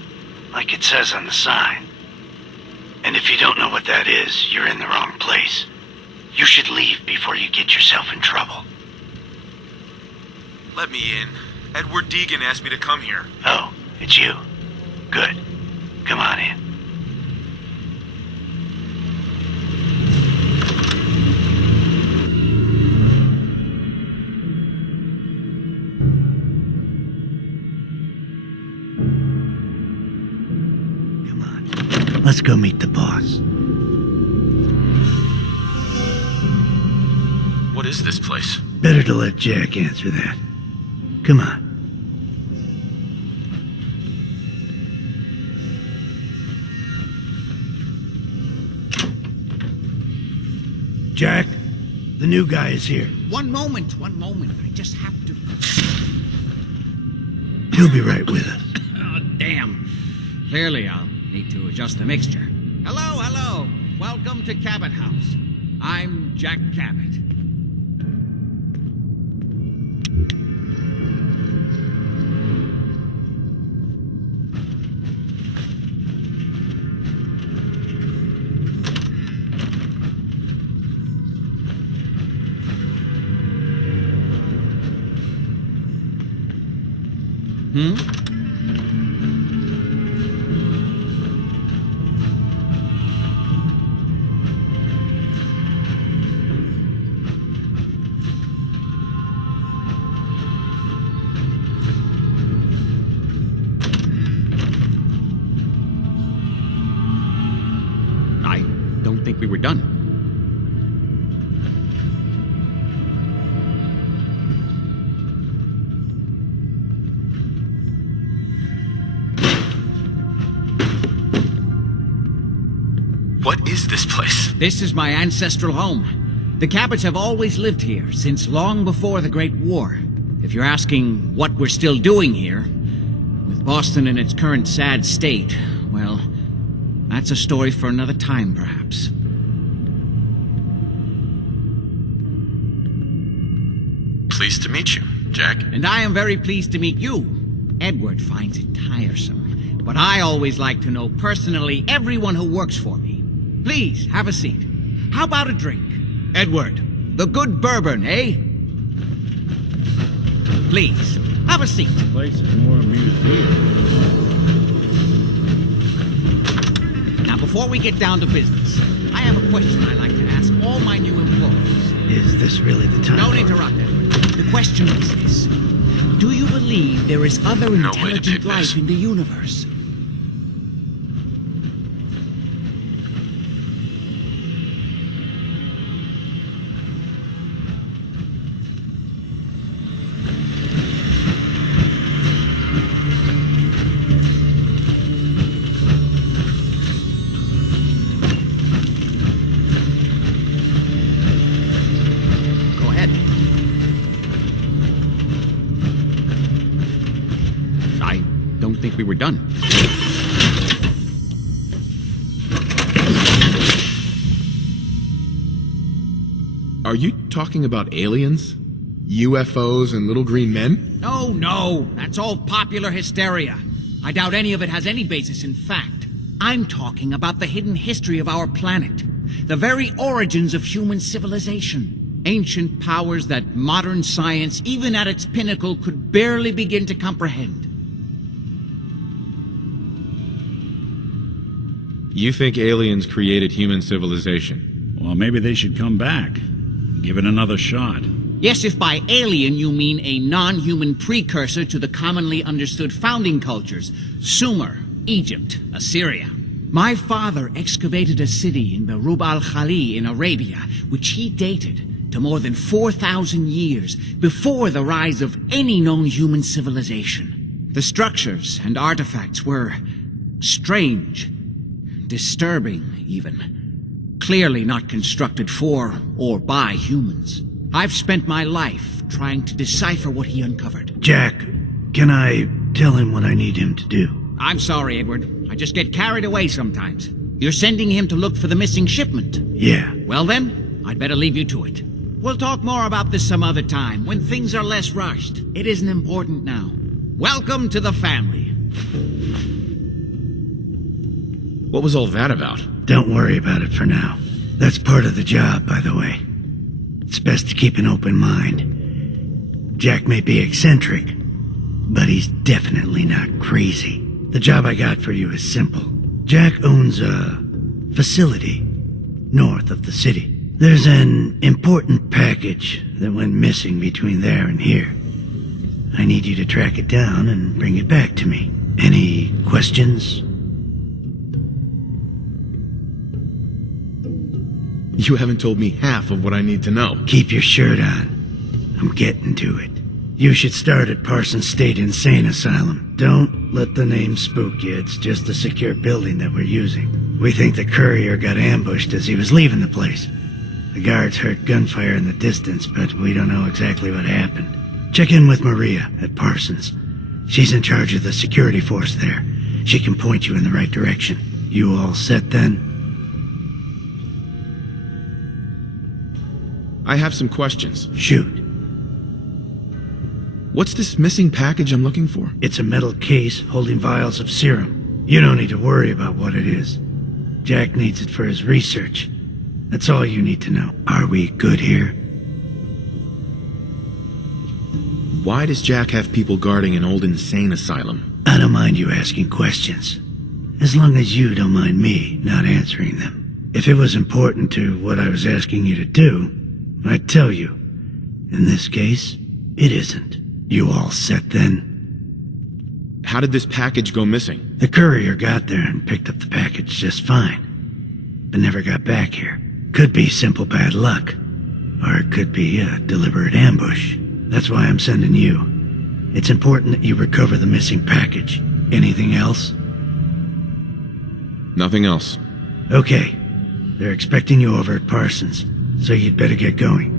like it says on the sign. And if you don't know what that is, you're in the wrong place. You should leave before you get yourself in trouble. Let me in. Edward Deegan asked me to come here. Oh, it's you. Good. Come on in. Let's go meet the boss. What is this place? Better to let Jack answer that. Come on. Jack, the new guy is here. One moment. I just have to... He'll be right with us. Oh, damn. Clearly, I'll need to adjust the mixture. Hello. Welcome to Cabot House. I'm Jack Cabot. I don't think we were done. What is this place? This is my ancestral home. The Cabots have always lived here, since long before the Great War. If you're asking what we're still doing here, with Boston in its current sad state, well, that's a story for another time, perhaps. Pleased to meet you, Jack. And I am very pleased to meet you. Edward finds it tiresome, but I always like to know personally everyone who works for me. Please, have a seat. How about a drink? Edward, the good bourbon, eh? Please, have a seat. The place is more a museum. Now, before we get down to business, I have a question I'd like to ask all my new employees. Is this really the time? Don't interrupt, Edward. The question is this. Do you believe there is other intelligent life in the universe? Go ahead. I don't think we were done. Are you talking about aliens? UFOs and little green men? No, that's all popular hysteria. I doubt any of it has any basis in fact. I'm talking about the hidden history of our planet, the very origins of human civilization, ancient powers that modern science, even at its pinnacle, could barely begin to comprehend. You think aliens created human civilization? Well, maybe they should come back. Give it another shot. Yes, if by alien you mean a non-human precursor to the commonly understood founding cultures, Sumer, Egypt, Assyria. My father excavated a city in the Rub al-Khali in Arabia, which he dated to more than 4,000 years before the rise of any known human civilization. The structures and artifacts were strange, disturbing even. Clearly not constructed for or by humans. I've spent my life trying to decipher what he uncovered. Jack, can I tell him what I need him to do? I'm sorry, Edward. I just get carried away sometimes. You're sending him to look for the missing shipment? Yeah. Well then, I'd better leave you to it. We'll talk more about this some other time, when things are less rushed. It isn't important now. Welcome to the family. What was all that about? Don't worry about it for now. That's part of the job, by the way. It's best to keep an open mind. Jack may be eccentric, but he's definitely not crazy. The job I got for you is simple. Jack owns a facility north of the city. There's an important package that went missing between there and here. I need you to track it down and bring it back to me. Any questions? You haven't told me half of what I need to know. Keep your shirt on. I'm getting to it. You should start at Parsons State Insane Asylum. Don't let the name spook you. It's just a secure building that we're using. We think the courier got ambushed as he was leaving the place. The guards heard gunfire in the distance, but we don't know exactly what happened. Check in with Maria at Parsons. She's in charge of the security force there. She can point you in the right direction. You all set then? I have some questions. Shoot. What's this missing package I'm looking for? It's a metal case holding vials of serum. You don't need to worry about what it is. Jack needs it for his research. That's all you need to know. Are we good here? Why does Jack have people guarding an old insane asylum? I don't mind you asking questions. As long as you don't mind me not answering them. If it was important to what I was asking you to do, I'd tell you. In this case, it isn't. You all set then? How did this package go missing? The courier got there and picked up the package just fine, but never got back here. Could be simple bad luck, or it could be a deliberate ambush. That's why I'm sending you. It's important that you recover the missing package. Anything else? Nothing else. Okay. They're expecting you over at Parsons, so you'd better get going.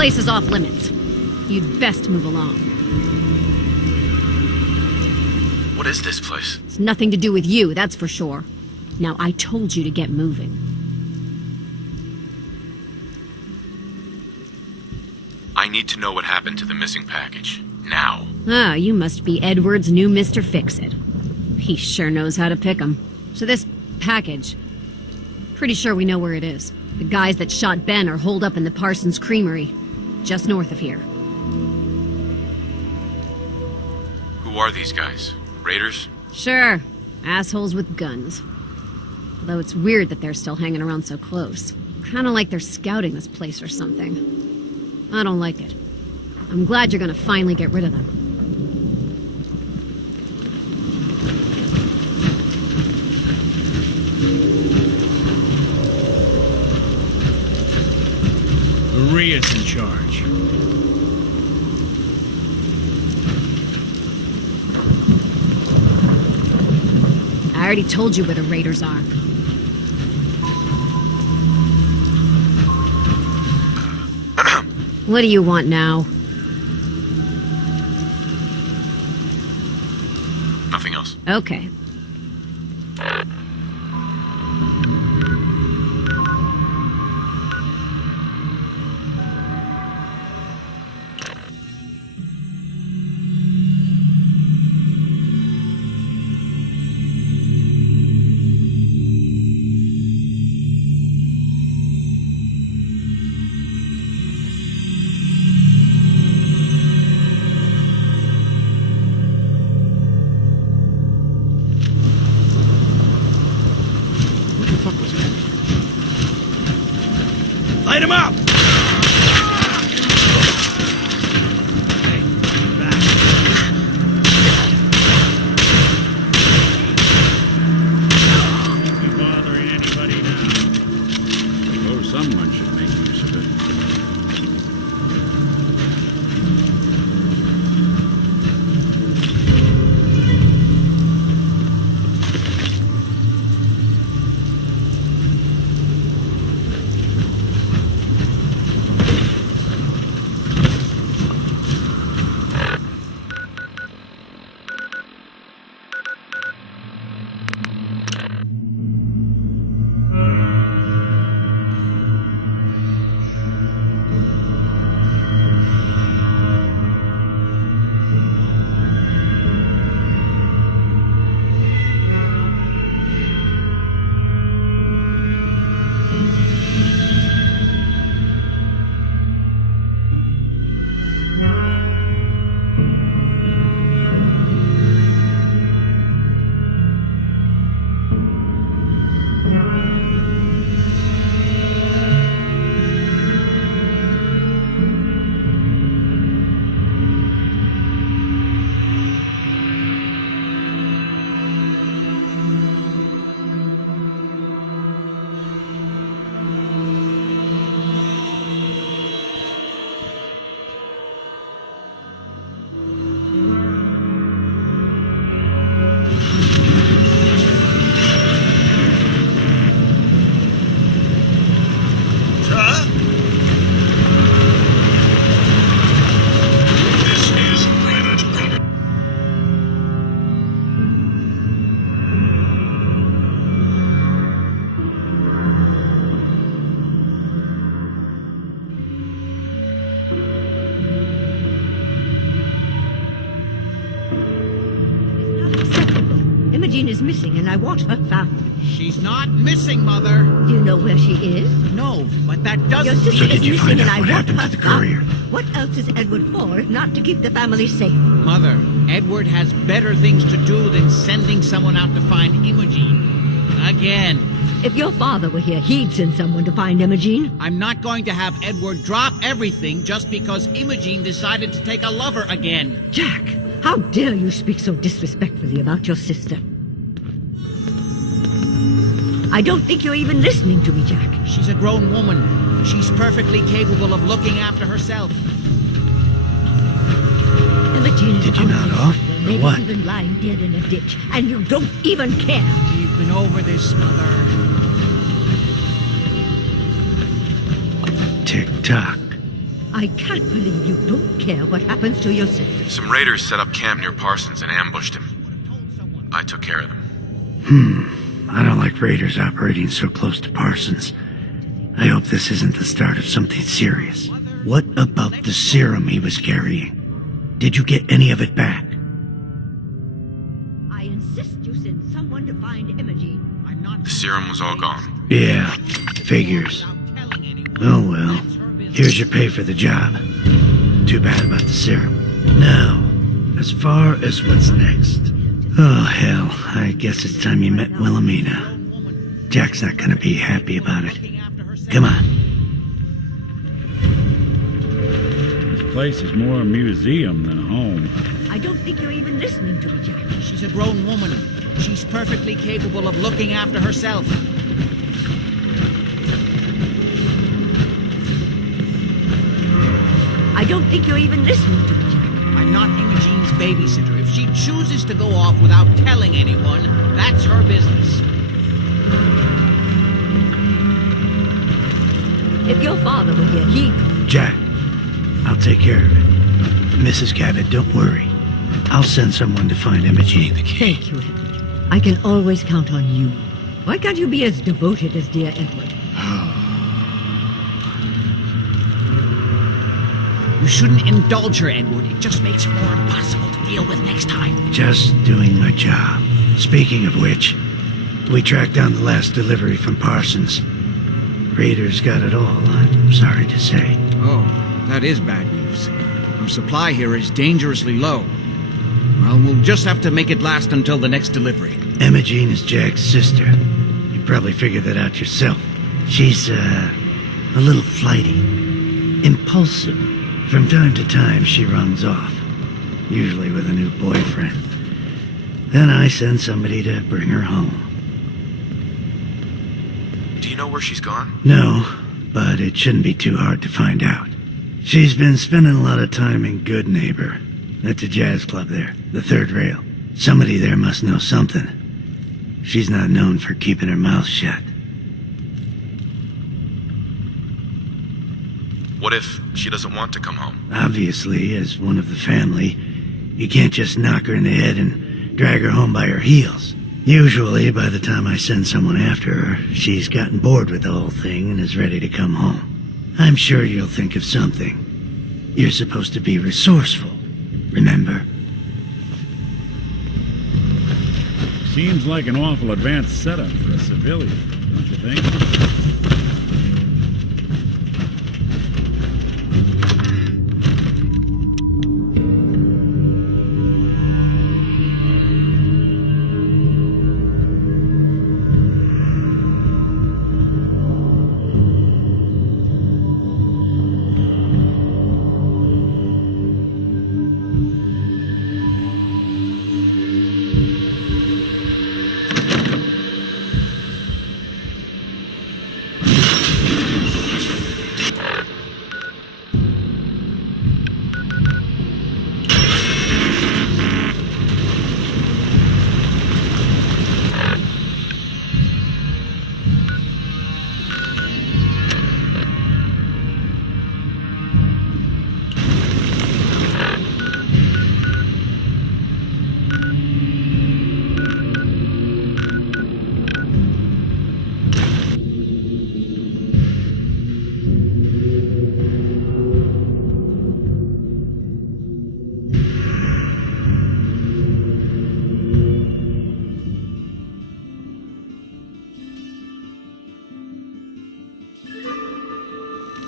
place is off limits. You'd best move along. What is this place? It's nothing to do with you, that's for sure. Now, I told you to get moving. I need to know what happened to the missing package. Now. Ah, you must be Edward's new Mr. Fix-It. He sure knows how to pick 'em. So this package... Pretty sure we know where it is. The guys that shot Ben are holed up in the Parsons Creamery, just north of here. Who are these guys? Raiders? Sure, assholes with guns. Although it's weird that they're still hanging around so close. Kinda like they're scouting this place or something. I don't like it. I'm glad you're gonna finally get rid of them. Maria's in charge. I already told you where the Raiders are. What do you want now? Nothing else. Okay. Light him up! You're bothering anybody now. Oh, someone should make use of it. Imogene is missing, and I want her found. She's not missing, Mother. You know where she is? No, but that doesn't... Your sister is missing, and I want her the found. courier? What else is Edward for, if not to keep the family safe? Mother, Edward has better things to do than sending someone out to find Imogene. Again. If your father were here, he'd send someone to find Imogene. I'm not going to have Edward drop everything just because Imogene decided to take a lover again. Jack, how dare you speak so disrespectfully about your sister? I don't think you're even listening to me, Jack. She's a grown woman. She's perfectly capable of looking after herself. Imogene is Did you not off? maybe Or what? even lying dead in a ditch, and you don't even care. We've been over this, Mother. Tick-tock. I can't believe you don't care what happens to your sister. Some raiders set up camp near Parsons and ambushed him. I took care of them. I don't like raiders operating so close to Parsons. I hope this isn't the start of something serious. What about the serum he was carrying? Did you get any of it back? I insist you send someone to find Imogene. The serum was all gone. Yeah, figures. Oh well, here's your pay for the job. Too bad about the serum. Now, as far as what's next. Oh hell, I guess it's time you met Wilhelmina. Jack's not gonna be happy about it. Come on. This place is more a museum than a home. I don't think you're even listening to me, Jack. She's a grown woman. She's perfectly capable of looking after herself. I don't think you're even listening to me, Jack. I'm not Imogene's babysitter. If she chooses to go off without telling anyone, that's her business. If your father were here, he'd... Jack, I'll take care of it. Mrs. Cabot, don't worry. I'll send someone to find Imogene. Thank you, Edward. I can always count on you. Why can't you be as devoted as dear Edward? You shouldn't indulge her, Edward. It just makes her more impossible to deal with next time. Just doing my job. Speaking of which, we tracked down the last delivery from Parsons. Raiders got it all, I'm sorry to say. Oh, that is bad news. Our supply here is dangerously low. Well, we'll just have to make it last until the next delivery. Imogene is Jack's sister. You probably figured that out yourself. She's, a little flighty. Impulsive. From time to time, she runs off. Usually with a new boyfriend. Then I send somebody to bring her home. Do you know where she's gone? No, but it shouldn't be too hard to find out. She's been spending a lot of time in Good Neighbor. That's a jazz club there, the third rail. Somebody there must know something. She's not known for keeping her mouth shut. What if she doesn't want to come home? Obviously, as one of the family, you can't just knock her in the head and drag her home by her heels. Usually, by the time I send someone after her, she's gotten bored with the whole thing and is ready to come home. I'm sure you'll think of something. You're supposed to be resourceful, remember? Seems like an awful advanced setup for a civilian, don't you think?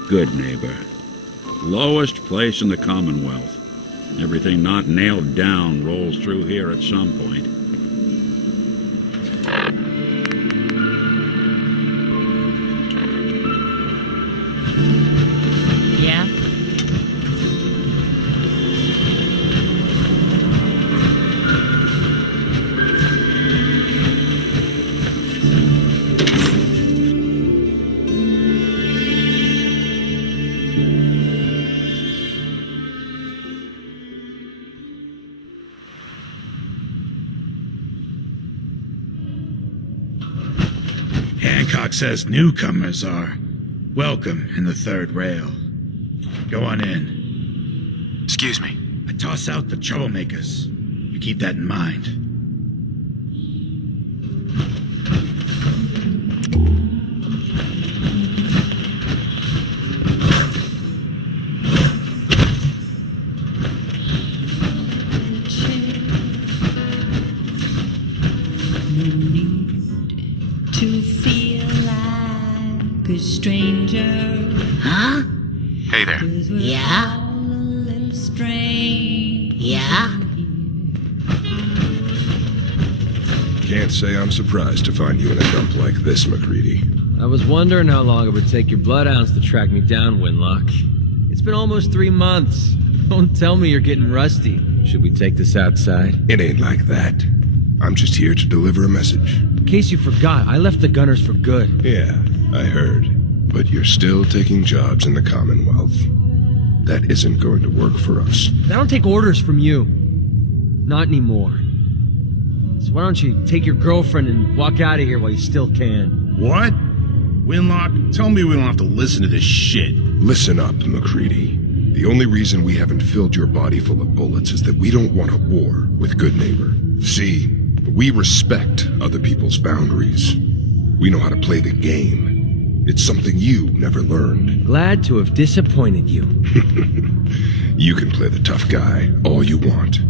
Good Neighbor. Lowest place in the Commonwealth. Everything not nailed down rolls through here at some point. Yeah? Hancock says newcomers are welcome in the third rail. Go on in. Excuse me. I toss out the troublemakers. You keep that in mind. Stranger. Huh? Hey there. Yeah? Yeah? Can't say I'm surprised to find you in a dump like this, MacReady. I was wondering how long it would take your blood ounce to track me down, Winlock. It's been almost 3 months. Don't tell me you're getting rusty. Should we take this outside? It ain't like that. I'm just here to deliver a message. In case you forgot, I left the Gunners for good. Yeah, I heard. But you're still taking jobs in the Commonwealth. That isn't going to work for us. I don't take orders from you. Not anymore. So why don't you take your girlfriend and walk out of here while you still can? What? Winlock, tell me we don't have to listen to this shit. Listen up, MacReady. The only reason we haven't filled your body full of bullets is that we don't want a war with Goodneighbor. See, we respect other people's boundaries. We know how to play the game. It's something you never learned. Glad to have disappointed you. You can play the tough guy all you want.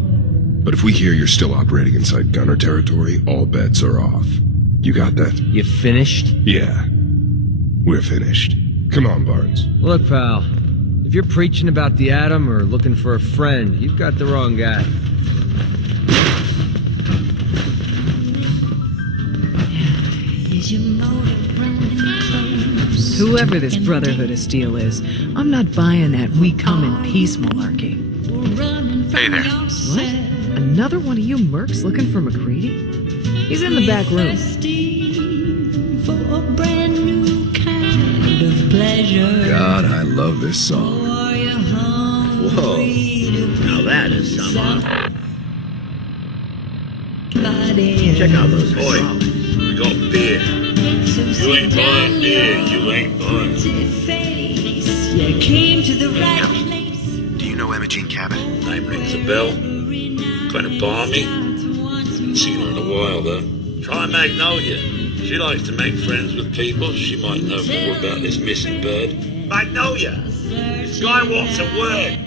But if we hear you're still operating inside Gunner territory, all bets are off. You got that? You finished? Yeah. We're finished. Come on, Barnes. Look, pal. If you're preaching about the atom or looking for a friend, you've got the wrong guy. Is your motive running close? Whoever this Brotherhood of Steel is, I'm not buying that we come in peace malarkey. Hey there. What? Another one of you mercs looking for MacReady? He's in the back room. For a brand new kind of pleasure. God, I love this song. Whoa. Now that is something. Check out those boys. We got beer. You ain't buying beer, you ain't buying. You came to the right place. Do you know Imogene Cabot? Name rings a bell. Kind of balmy. Haven't seen her in a while, though. Try Magnolia. She likes to make friends with people. She might know more about this missing bird. Magnolia! This guy wants a word.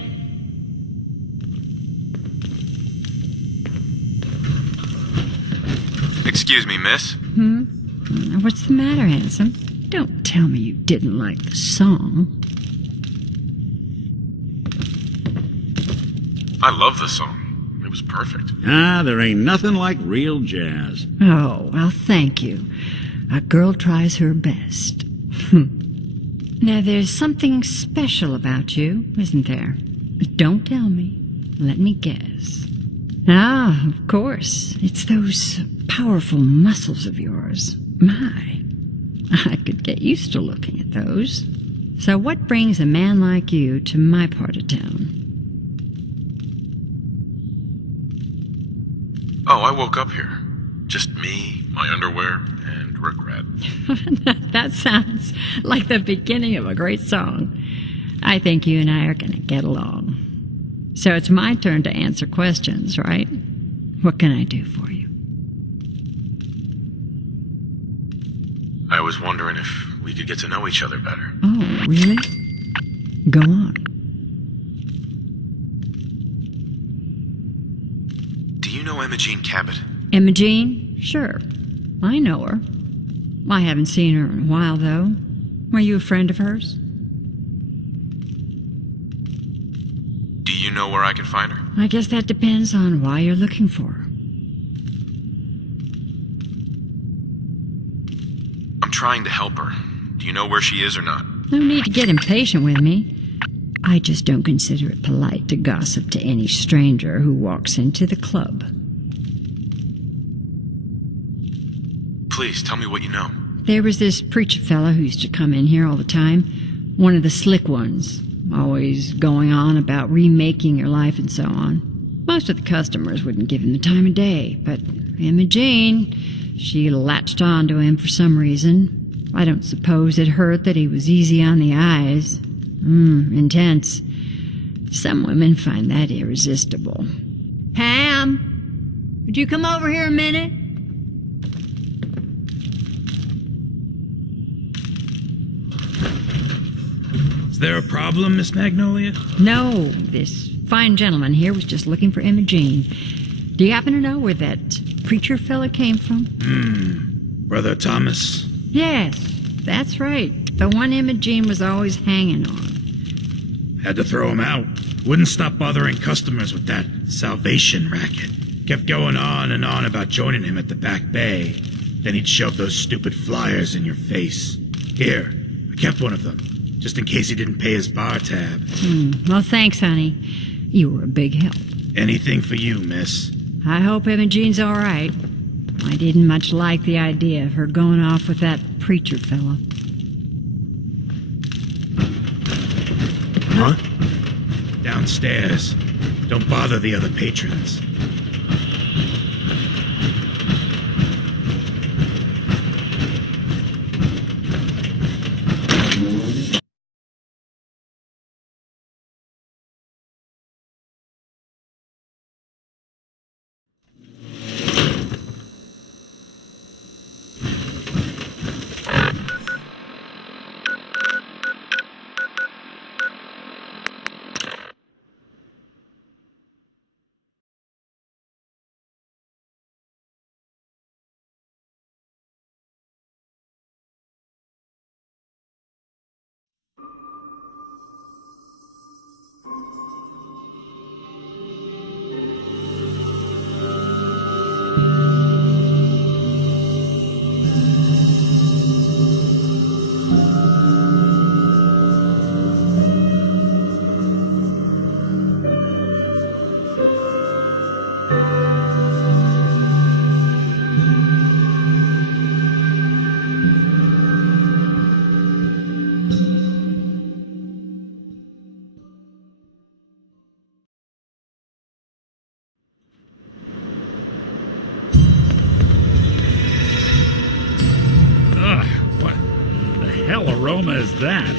Excuse me, miss. What's the matter, handsome? Don't tell me you didn't like the song. I love the song. It was perfect. Ah, there ain't nothing like real jazz. Oh, well, thank you. A girl tries her best. Now, there's something special about you, isn't there? Don't tell me. Let me guess. Ah, of course. It's those powerful muscles of yours. My, I could get used to looking at those. So what brings a man like you to my part of town? Oh, I woke up here. Just me, my underwear, and regret. That sounds like the beginning of a great song. I think you and I are going to get along. So it's my turn to answer questions, right? What can I do for you? I was wondering if we could get to know each other better. Oh, really? Go on. Do you know Imogene Cabot? Imogene? Sure. I know her. I haven't seen her in a while, though. Were you a friend of hers? Do you know where I can find her? I guess that depends on why you're looking for her. I'm trying to help her. Do you know where she is or not? No need to get impatient with me. I just don't consider it polite to gossip to any stranger who walks into the club. Please, tell me what you know. There was this preacher fella who used to come in here all the time. One of the slick ones. Always going on about remaking your life and so on. Most of the customers wouldn't give him the time of day, but Imogene, she latched on to him for some reason. I don't suppose it hurt that he was easy on the eyes. Intense. Some women find that irresistible. Pam, would you come over here a minute? Is there a problem, Miss Magnolia? No, this fine gentleman here was just looking for Imogene. Do you happen to know where that preacher fella came from? Brother Thomas? Yes, that's right. The one Imogene was always hanging on. Had to throw him out. Wouldn't stop bothering customers with that salvation racket. Kept going on and on about joining him at the back bay. Then he'd shove those stupid flyers in your face. Here, I kept one of them, just in case he didn't pay his bar tab. Well, thanks, honey. You were a big help. Anything for you, miss. I hope Imogene's all right. I didn't much like the idea of her going off with that preacher fella. Huh? Downstairs. Don't bother the other patrons. Hell aroma is that?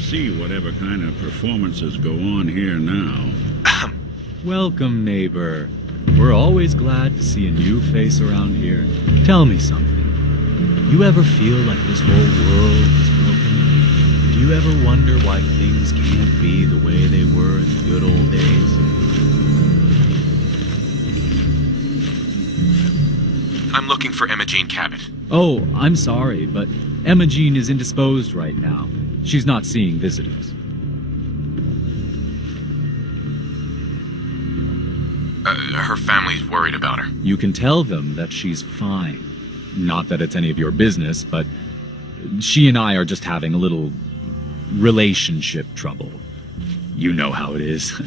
See whatever kind of performances go on here now. Welcome, neighbor. We're always glad to see a new face around here. Tell me something. You ever feel like this whole world is broken? Do you ever wonder why things can't be the way they were in the good old days? I'm looking for Imogene Cabot. Oh, I'm sorry, but Imogene is indisposed right now. She's not seeing visitors. Her family's worried about her. You can tell them that she's fine. Not that it's any of your business, but she and I are just having a little relationship trouble. You know how it is.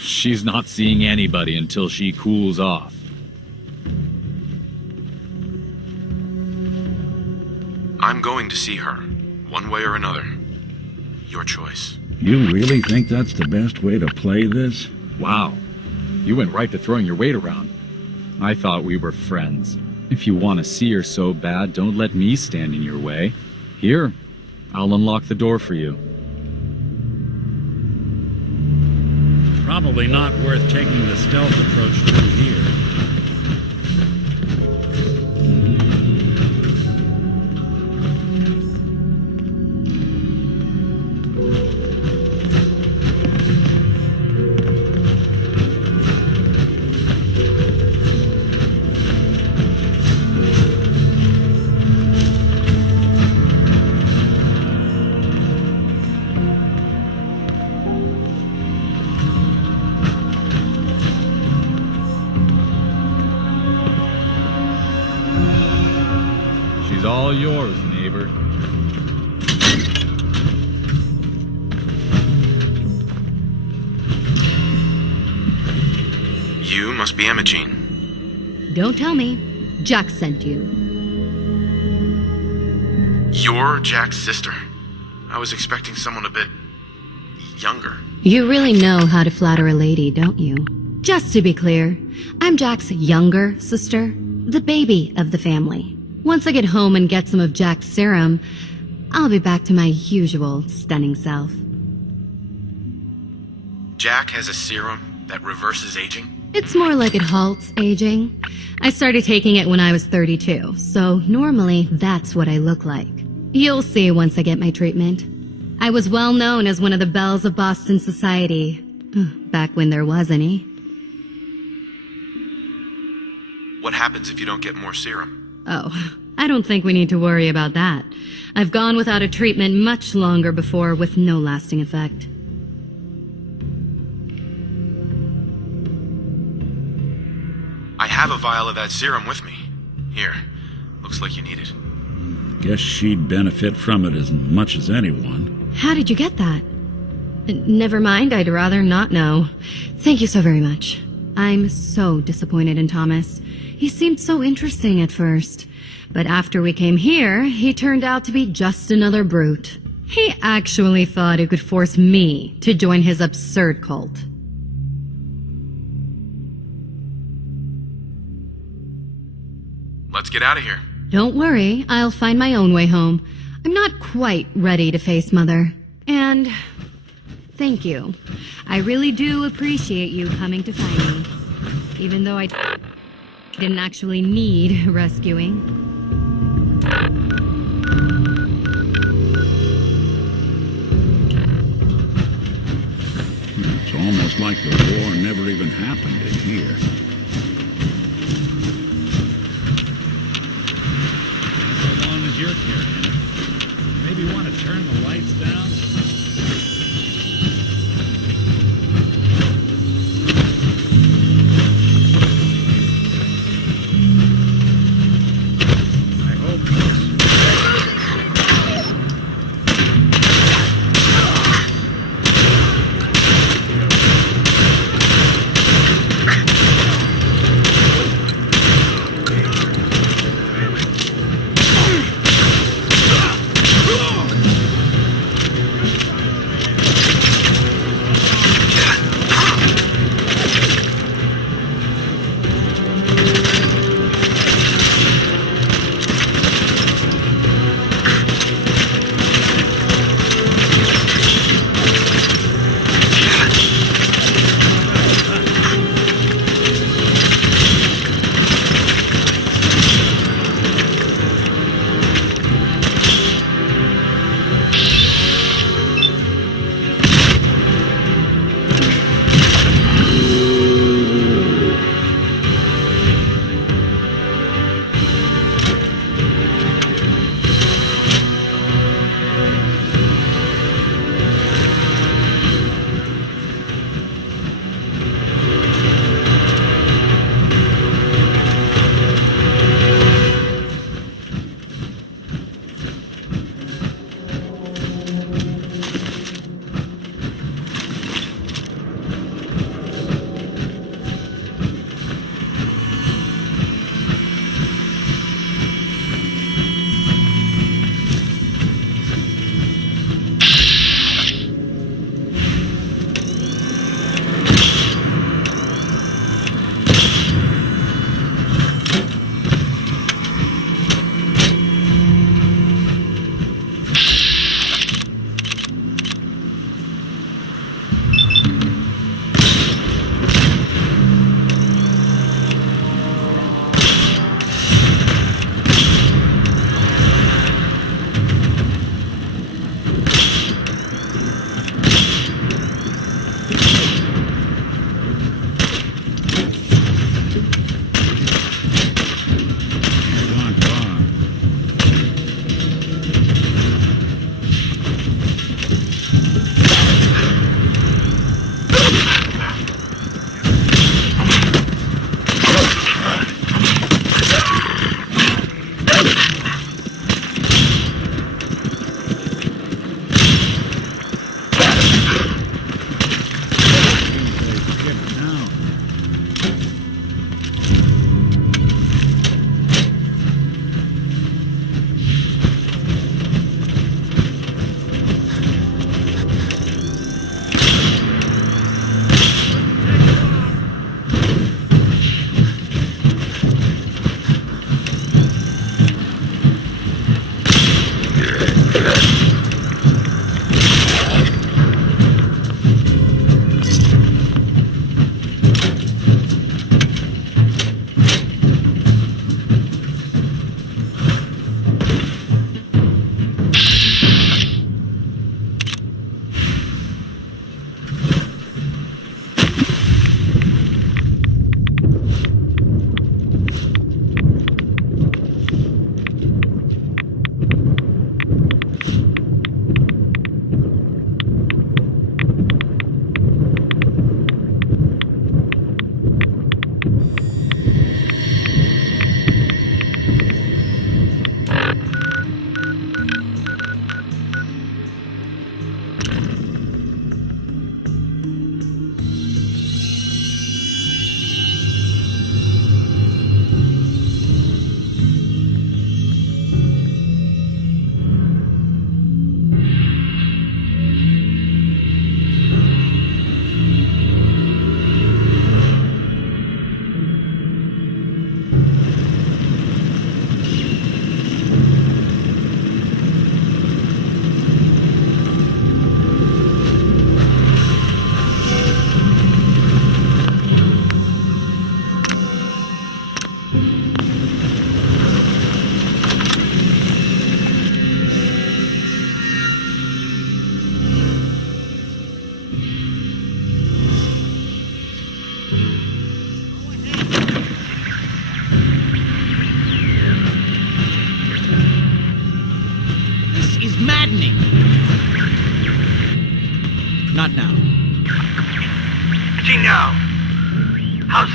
She's not seeing anybody until she cools off. I'm going to see her, one way or another. Your choice. You really think that's the best way to play this? Wow. You went right to throwing your weight around. I thought we were friends. If you want to see her so bad, don't let me stand in your way. Here, I'll unlock the door for you. Probably not worth taking the stealth approach through here. all yours, neighbor. You must be Imogene. Don't tell me. Jack sent you. You're Jack's sister? I was expecting someone a bit younger. You really know how to flatter a lady, don't you? Just to be clear, I'm Jack's younger sister, the baby of the family. Once I get home and get some of Jack's serum, I'll be back to my usual stunning self. Jack has a serum that reverses aging? It's more like it halts aging. I started taking it when I was 32, so normally that's what I look like. You'll see once I get my treatment. I was well known as one of the belles of Boston society, back when there was any. What happens if you don't get more serum? Oh, I don't think we need to worry about that. I've gone without a treatment much longer before with no lasting effect. I have a vial of that serum with me. Here. Looks like you need it. Guess she'd benefit from it as much as anyone. How did you get that? Never mind, I'd rather not know. Thank you so very much. I'm so disappointed in Thomas. He seemed so interesting at first. But after we came here, he turned out to be just another brute. He actually thought he could force me to join his absurd cult. Let's get out of here. Don't worry, I'll find my own way home. I'm not quite ready to face Mother. And thank you. I really do appreciate you coming to find me. Even though I didn't actually need rescuing. It's almost like the war never even happened in here. So long as you're carrying it. Maybe want to turn the lights down?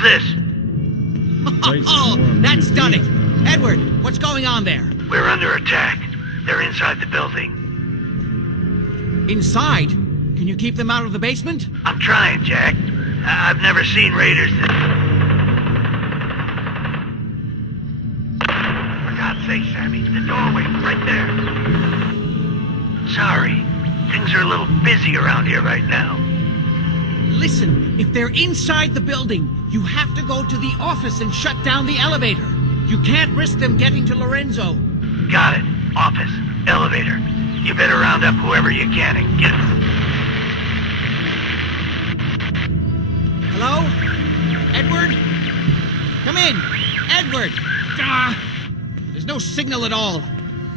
this? Oh, that's done it. Edward, what's going on there? We're under attack. They're inside the building. Inside? Can you keep them out of the basement? I'm trying, Jack. I've never seen raiders that... For God's sake, Sammy, the doorway, right there. Sorry. Things are a little busy around here right now. Listen, if they're inside the building, you have to go to the office and shut down the elevator. You can't risk them getting to Lorenzo. Got it. Office. Elevator. You better round up whoever you can and get... Hello? Edward? Come in. Edward! There's no signal at all.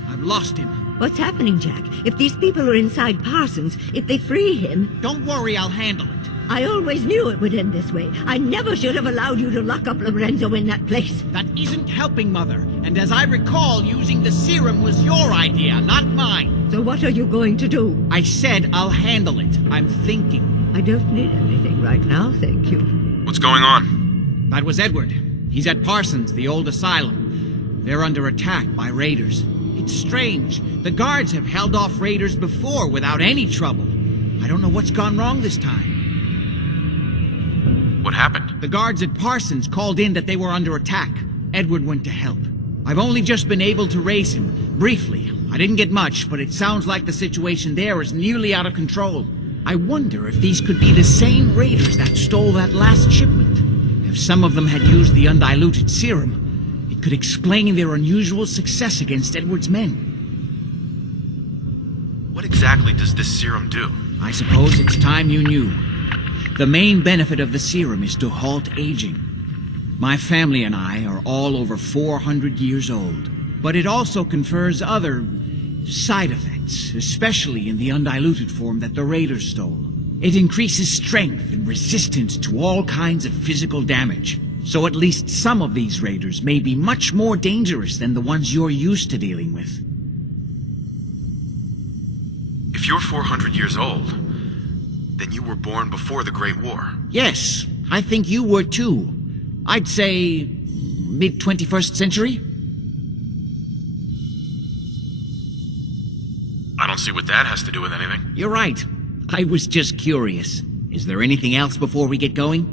I've lost him. What's happening, Jack? If these people are inside Parsons, if they free him... Don't worry, I'll handle it. I always knew it would end this way. I never should have allowed you to lock up Lorenzo in that place. That isn't helping, Mother. And as I recall, using the serum was your idea, not mine. So what are you going to do? I said I'll handle it. I'm thinking. I don't need anything right now, thank you. What's going on? That was Edward. He's at Parsons, the old asylum. They're under attack by raiders. It's strange. The guards have held off raiders before without any trouble. I don't know what's gone wrong this time. What happened? The guards at Parsons called in that they were under attack. Edward went to help. I've only just been able to raise him, briefly. I didn't get much, but it sounds like the situation there is nearly out of control. I wonder if these could be the same raiders that stole that last shipment. If some of them had used the undiluted serum, it could explain their unusual success against Edward's men. What exactly does this serum do? I suppose it's time you knew. The main benefit of the serum is to halt aging. My family and I are all over 400 years old, but it also confers other side effects, especially in the undiluted form that the raiders stole. It increases strength and resistance to all kinds of physical damage, so at least some of these raiders may be much more dangerous than the ones you're used to dealing with. If you're 400 years old, then you were born before the Great War. Yes, I think you were too. I'd say mid-21st century? I don't see what that has to do with anything. You're right. I was just curious. Is there anything else before we get going?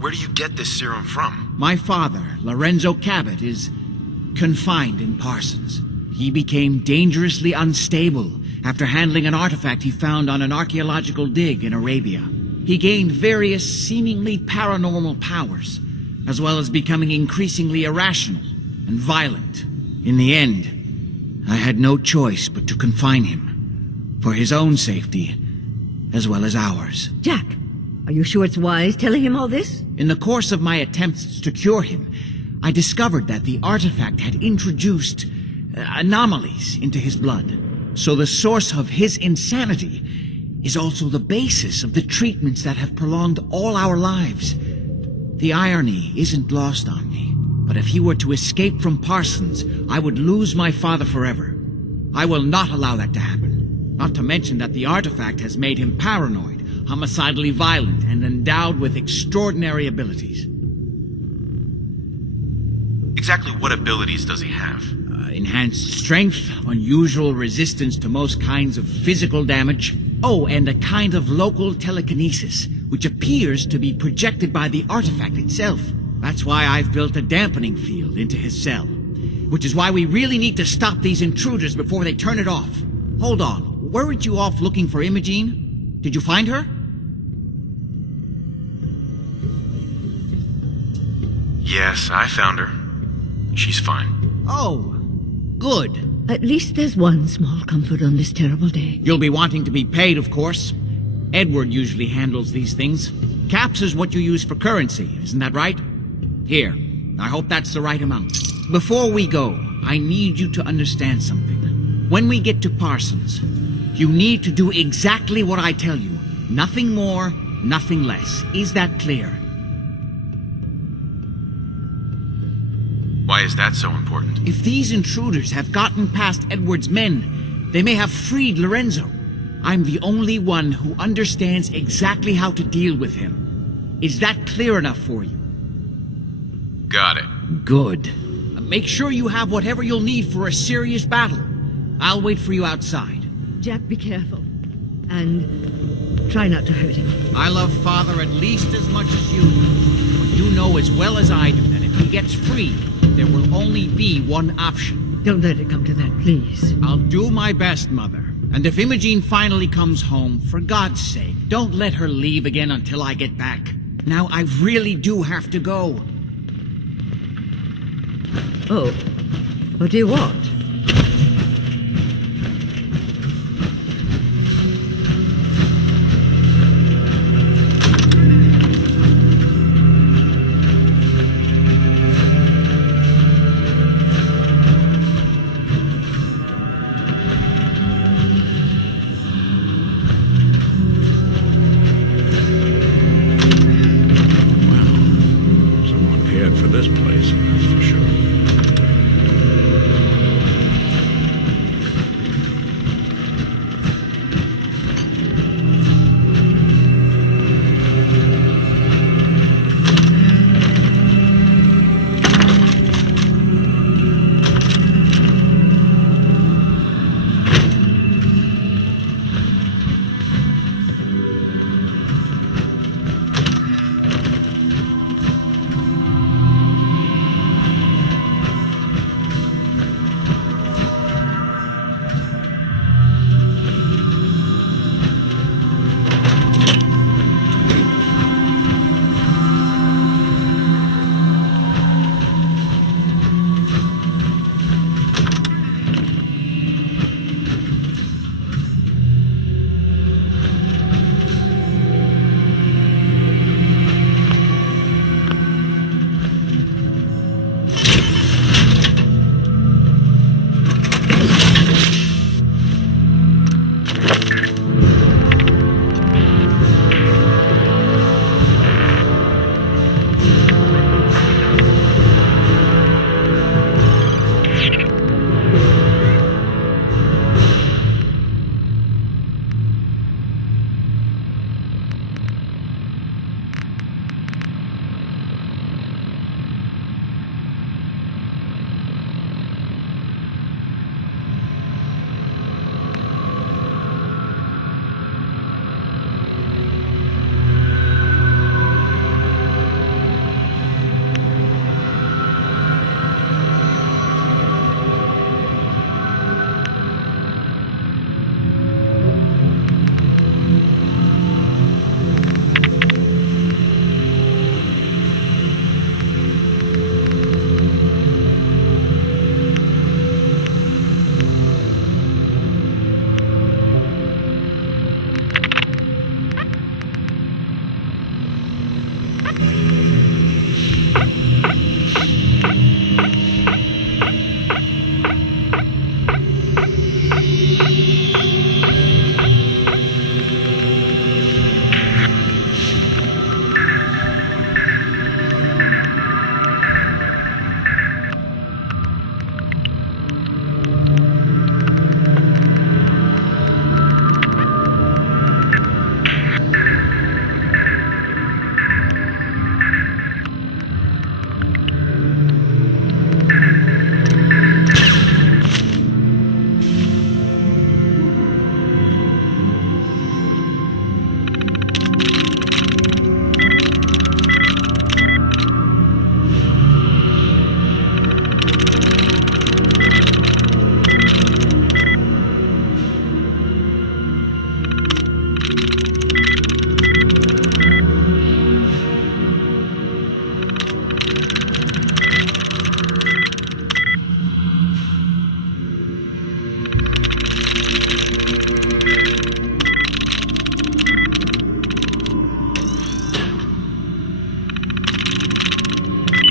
Where do you get this serum from? My father, Lorenzo Cabot, is confined in Parsons. He became dangerously unstable after handling an artifact he found on an archaeological dig in Arabia. He gained various seemingly paranormal powers, as well as becoming increasingly irrational and violent. In the end, I had no choice but to confine him, for his own safety, as well as ours. Jack, are you sure it's wise telling him all this? In the course of my attempts to cure him, I discovered that the artifact had introduced anomalies into his blood. So the source of his insanity is also the basis of the treatments that have prolonged all our lives. The irony isn't lost on me, but if he were to escape from Parsons, I would lose my father forever. I will not allow that to happen. Not to mention that the artifact has made him paranoid, homicidally violent, and endowed with extraordinary abilities. Exactly what abilities does he have? Enhanced strength, unusual resistance to most kinds of physical damage. Oh, and a kind of local telekinesis, which appears to be projected by the artifact itself. That's why I've built a dampening field into his cell. Which is why we really need to stop these intruders before they turn it off. Hold on, weren't you off looking for Imogene? Did you find her? Yes, I found her. She's fine. Oh, good. At least there's one small comfort on this terrible day. You'll be wanting to be paid, of course. Edward usually handles these things. Caps is what you use for currency, isn't that right? Here, I hope that's the right amount. Before we go, I need you to understand something. When we get to Parsons, you need to do exactly what I tell you. Nothing more, nothing less. Is that clear? Why is that so important? If these intruders have gotten past Edward's men, they may have freed Lorenzo. I'm the only one who understands exactly how to deal with him. Is that clear enough for you? Got it. Good. Make sure you have whatever you'll need for a serious battle. I'll wait for you outside. Jack, be careful. And try not to hurt him. I love Father at least as much as you do. But you know as well as I do that if he gets free, there will only be one option. Don't let it come to that, please. I'll do my best, Mother. And if Imogene finally comes home, for God's sake, don't let her leave again until I get back. Now, I really do have to go. Oh, what do you want? Someone cared for this place, that's for sure.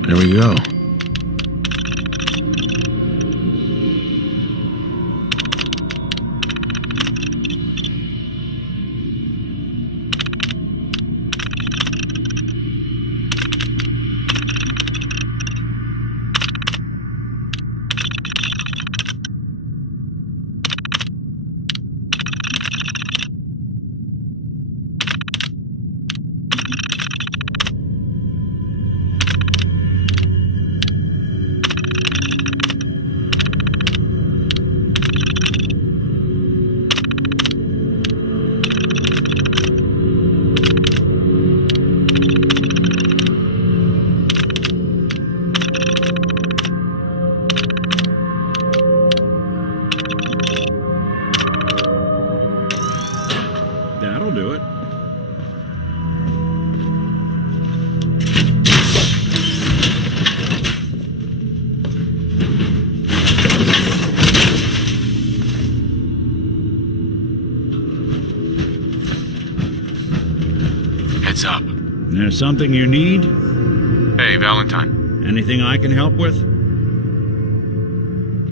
There we go. There's something you need? Hey, Valentine. Anything I can help with?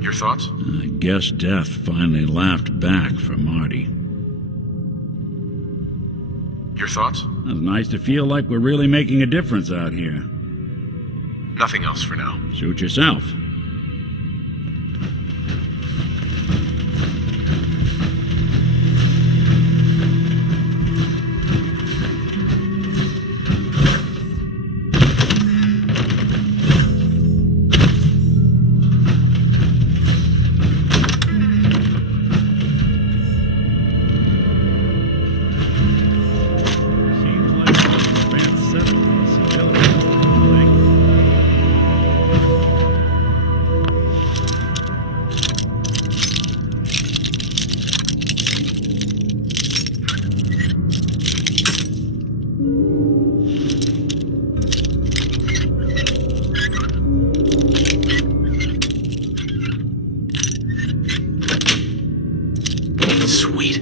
Your thoughts? I guess death finally laughed back for Marty. Your thoughts? It's nice to feel like we're really making a difference out here. Nothing else for now. Suit yourself. Sweet.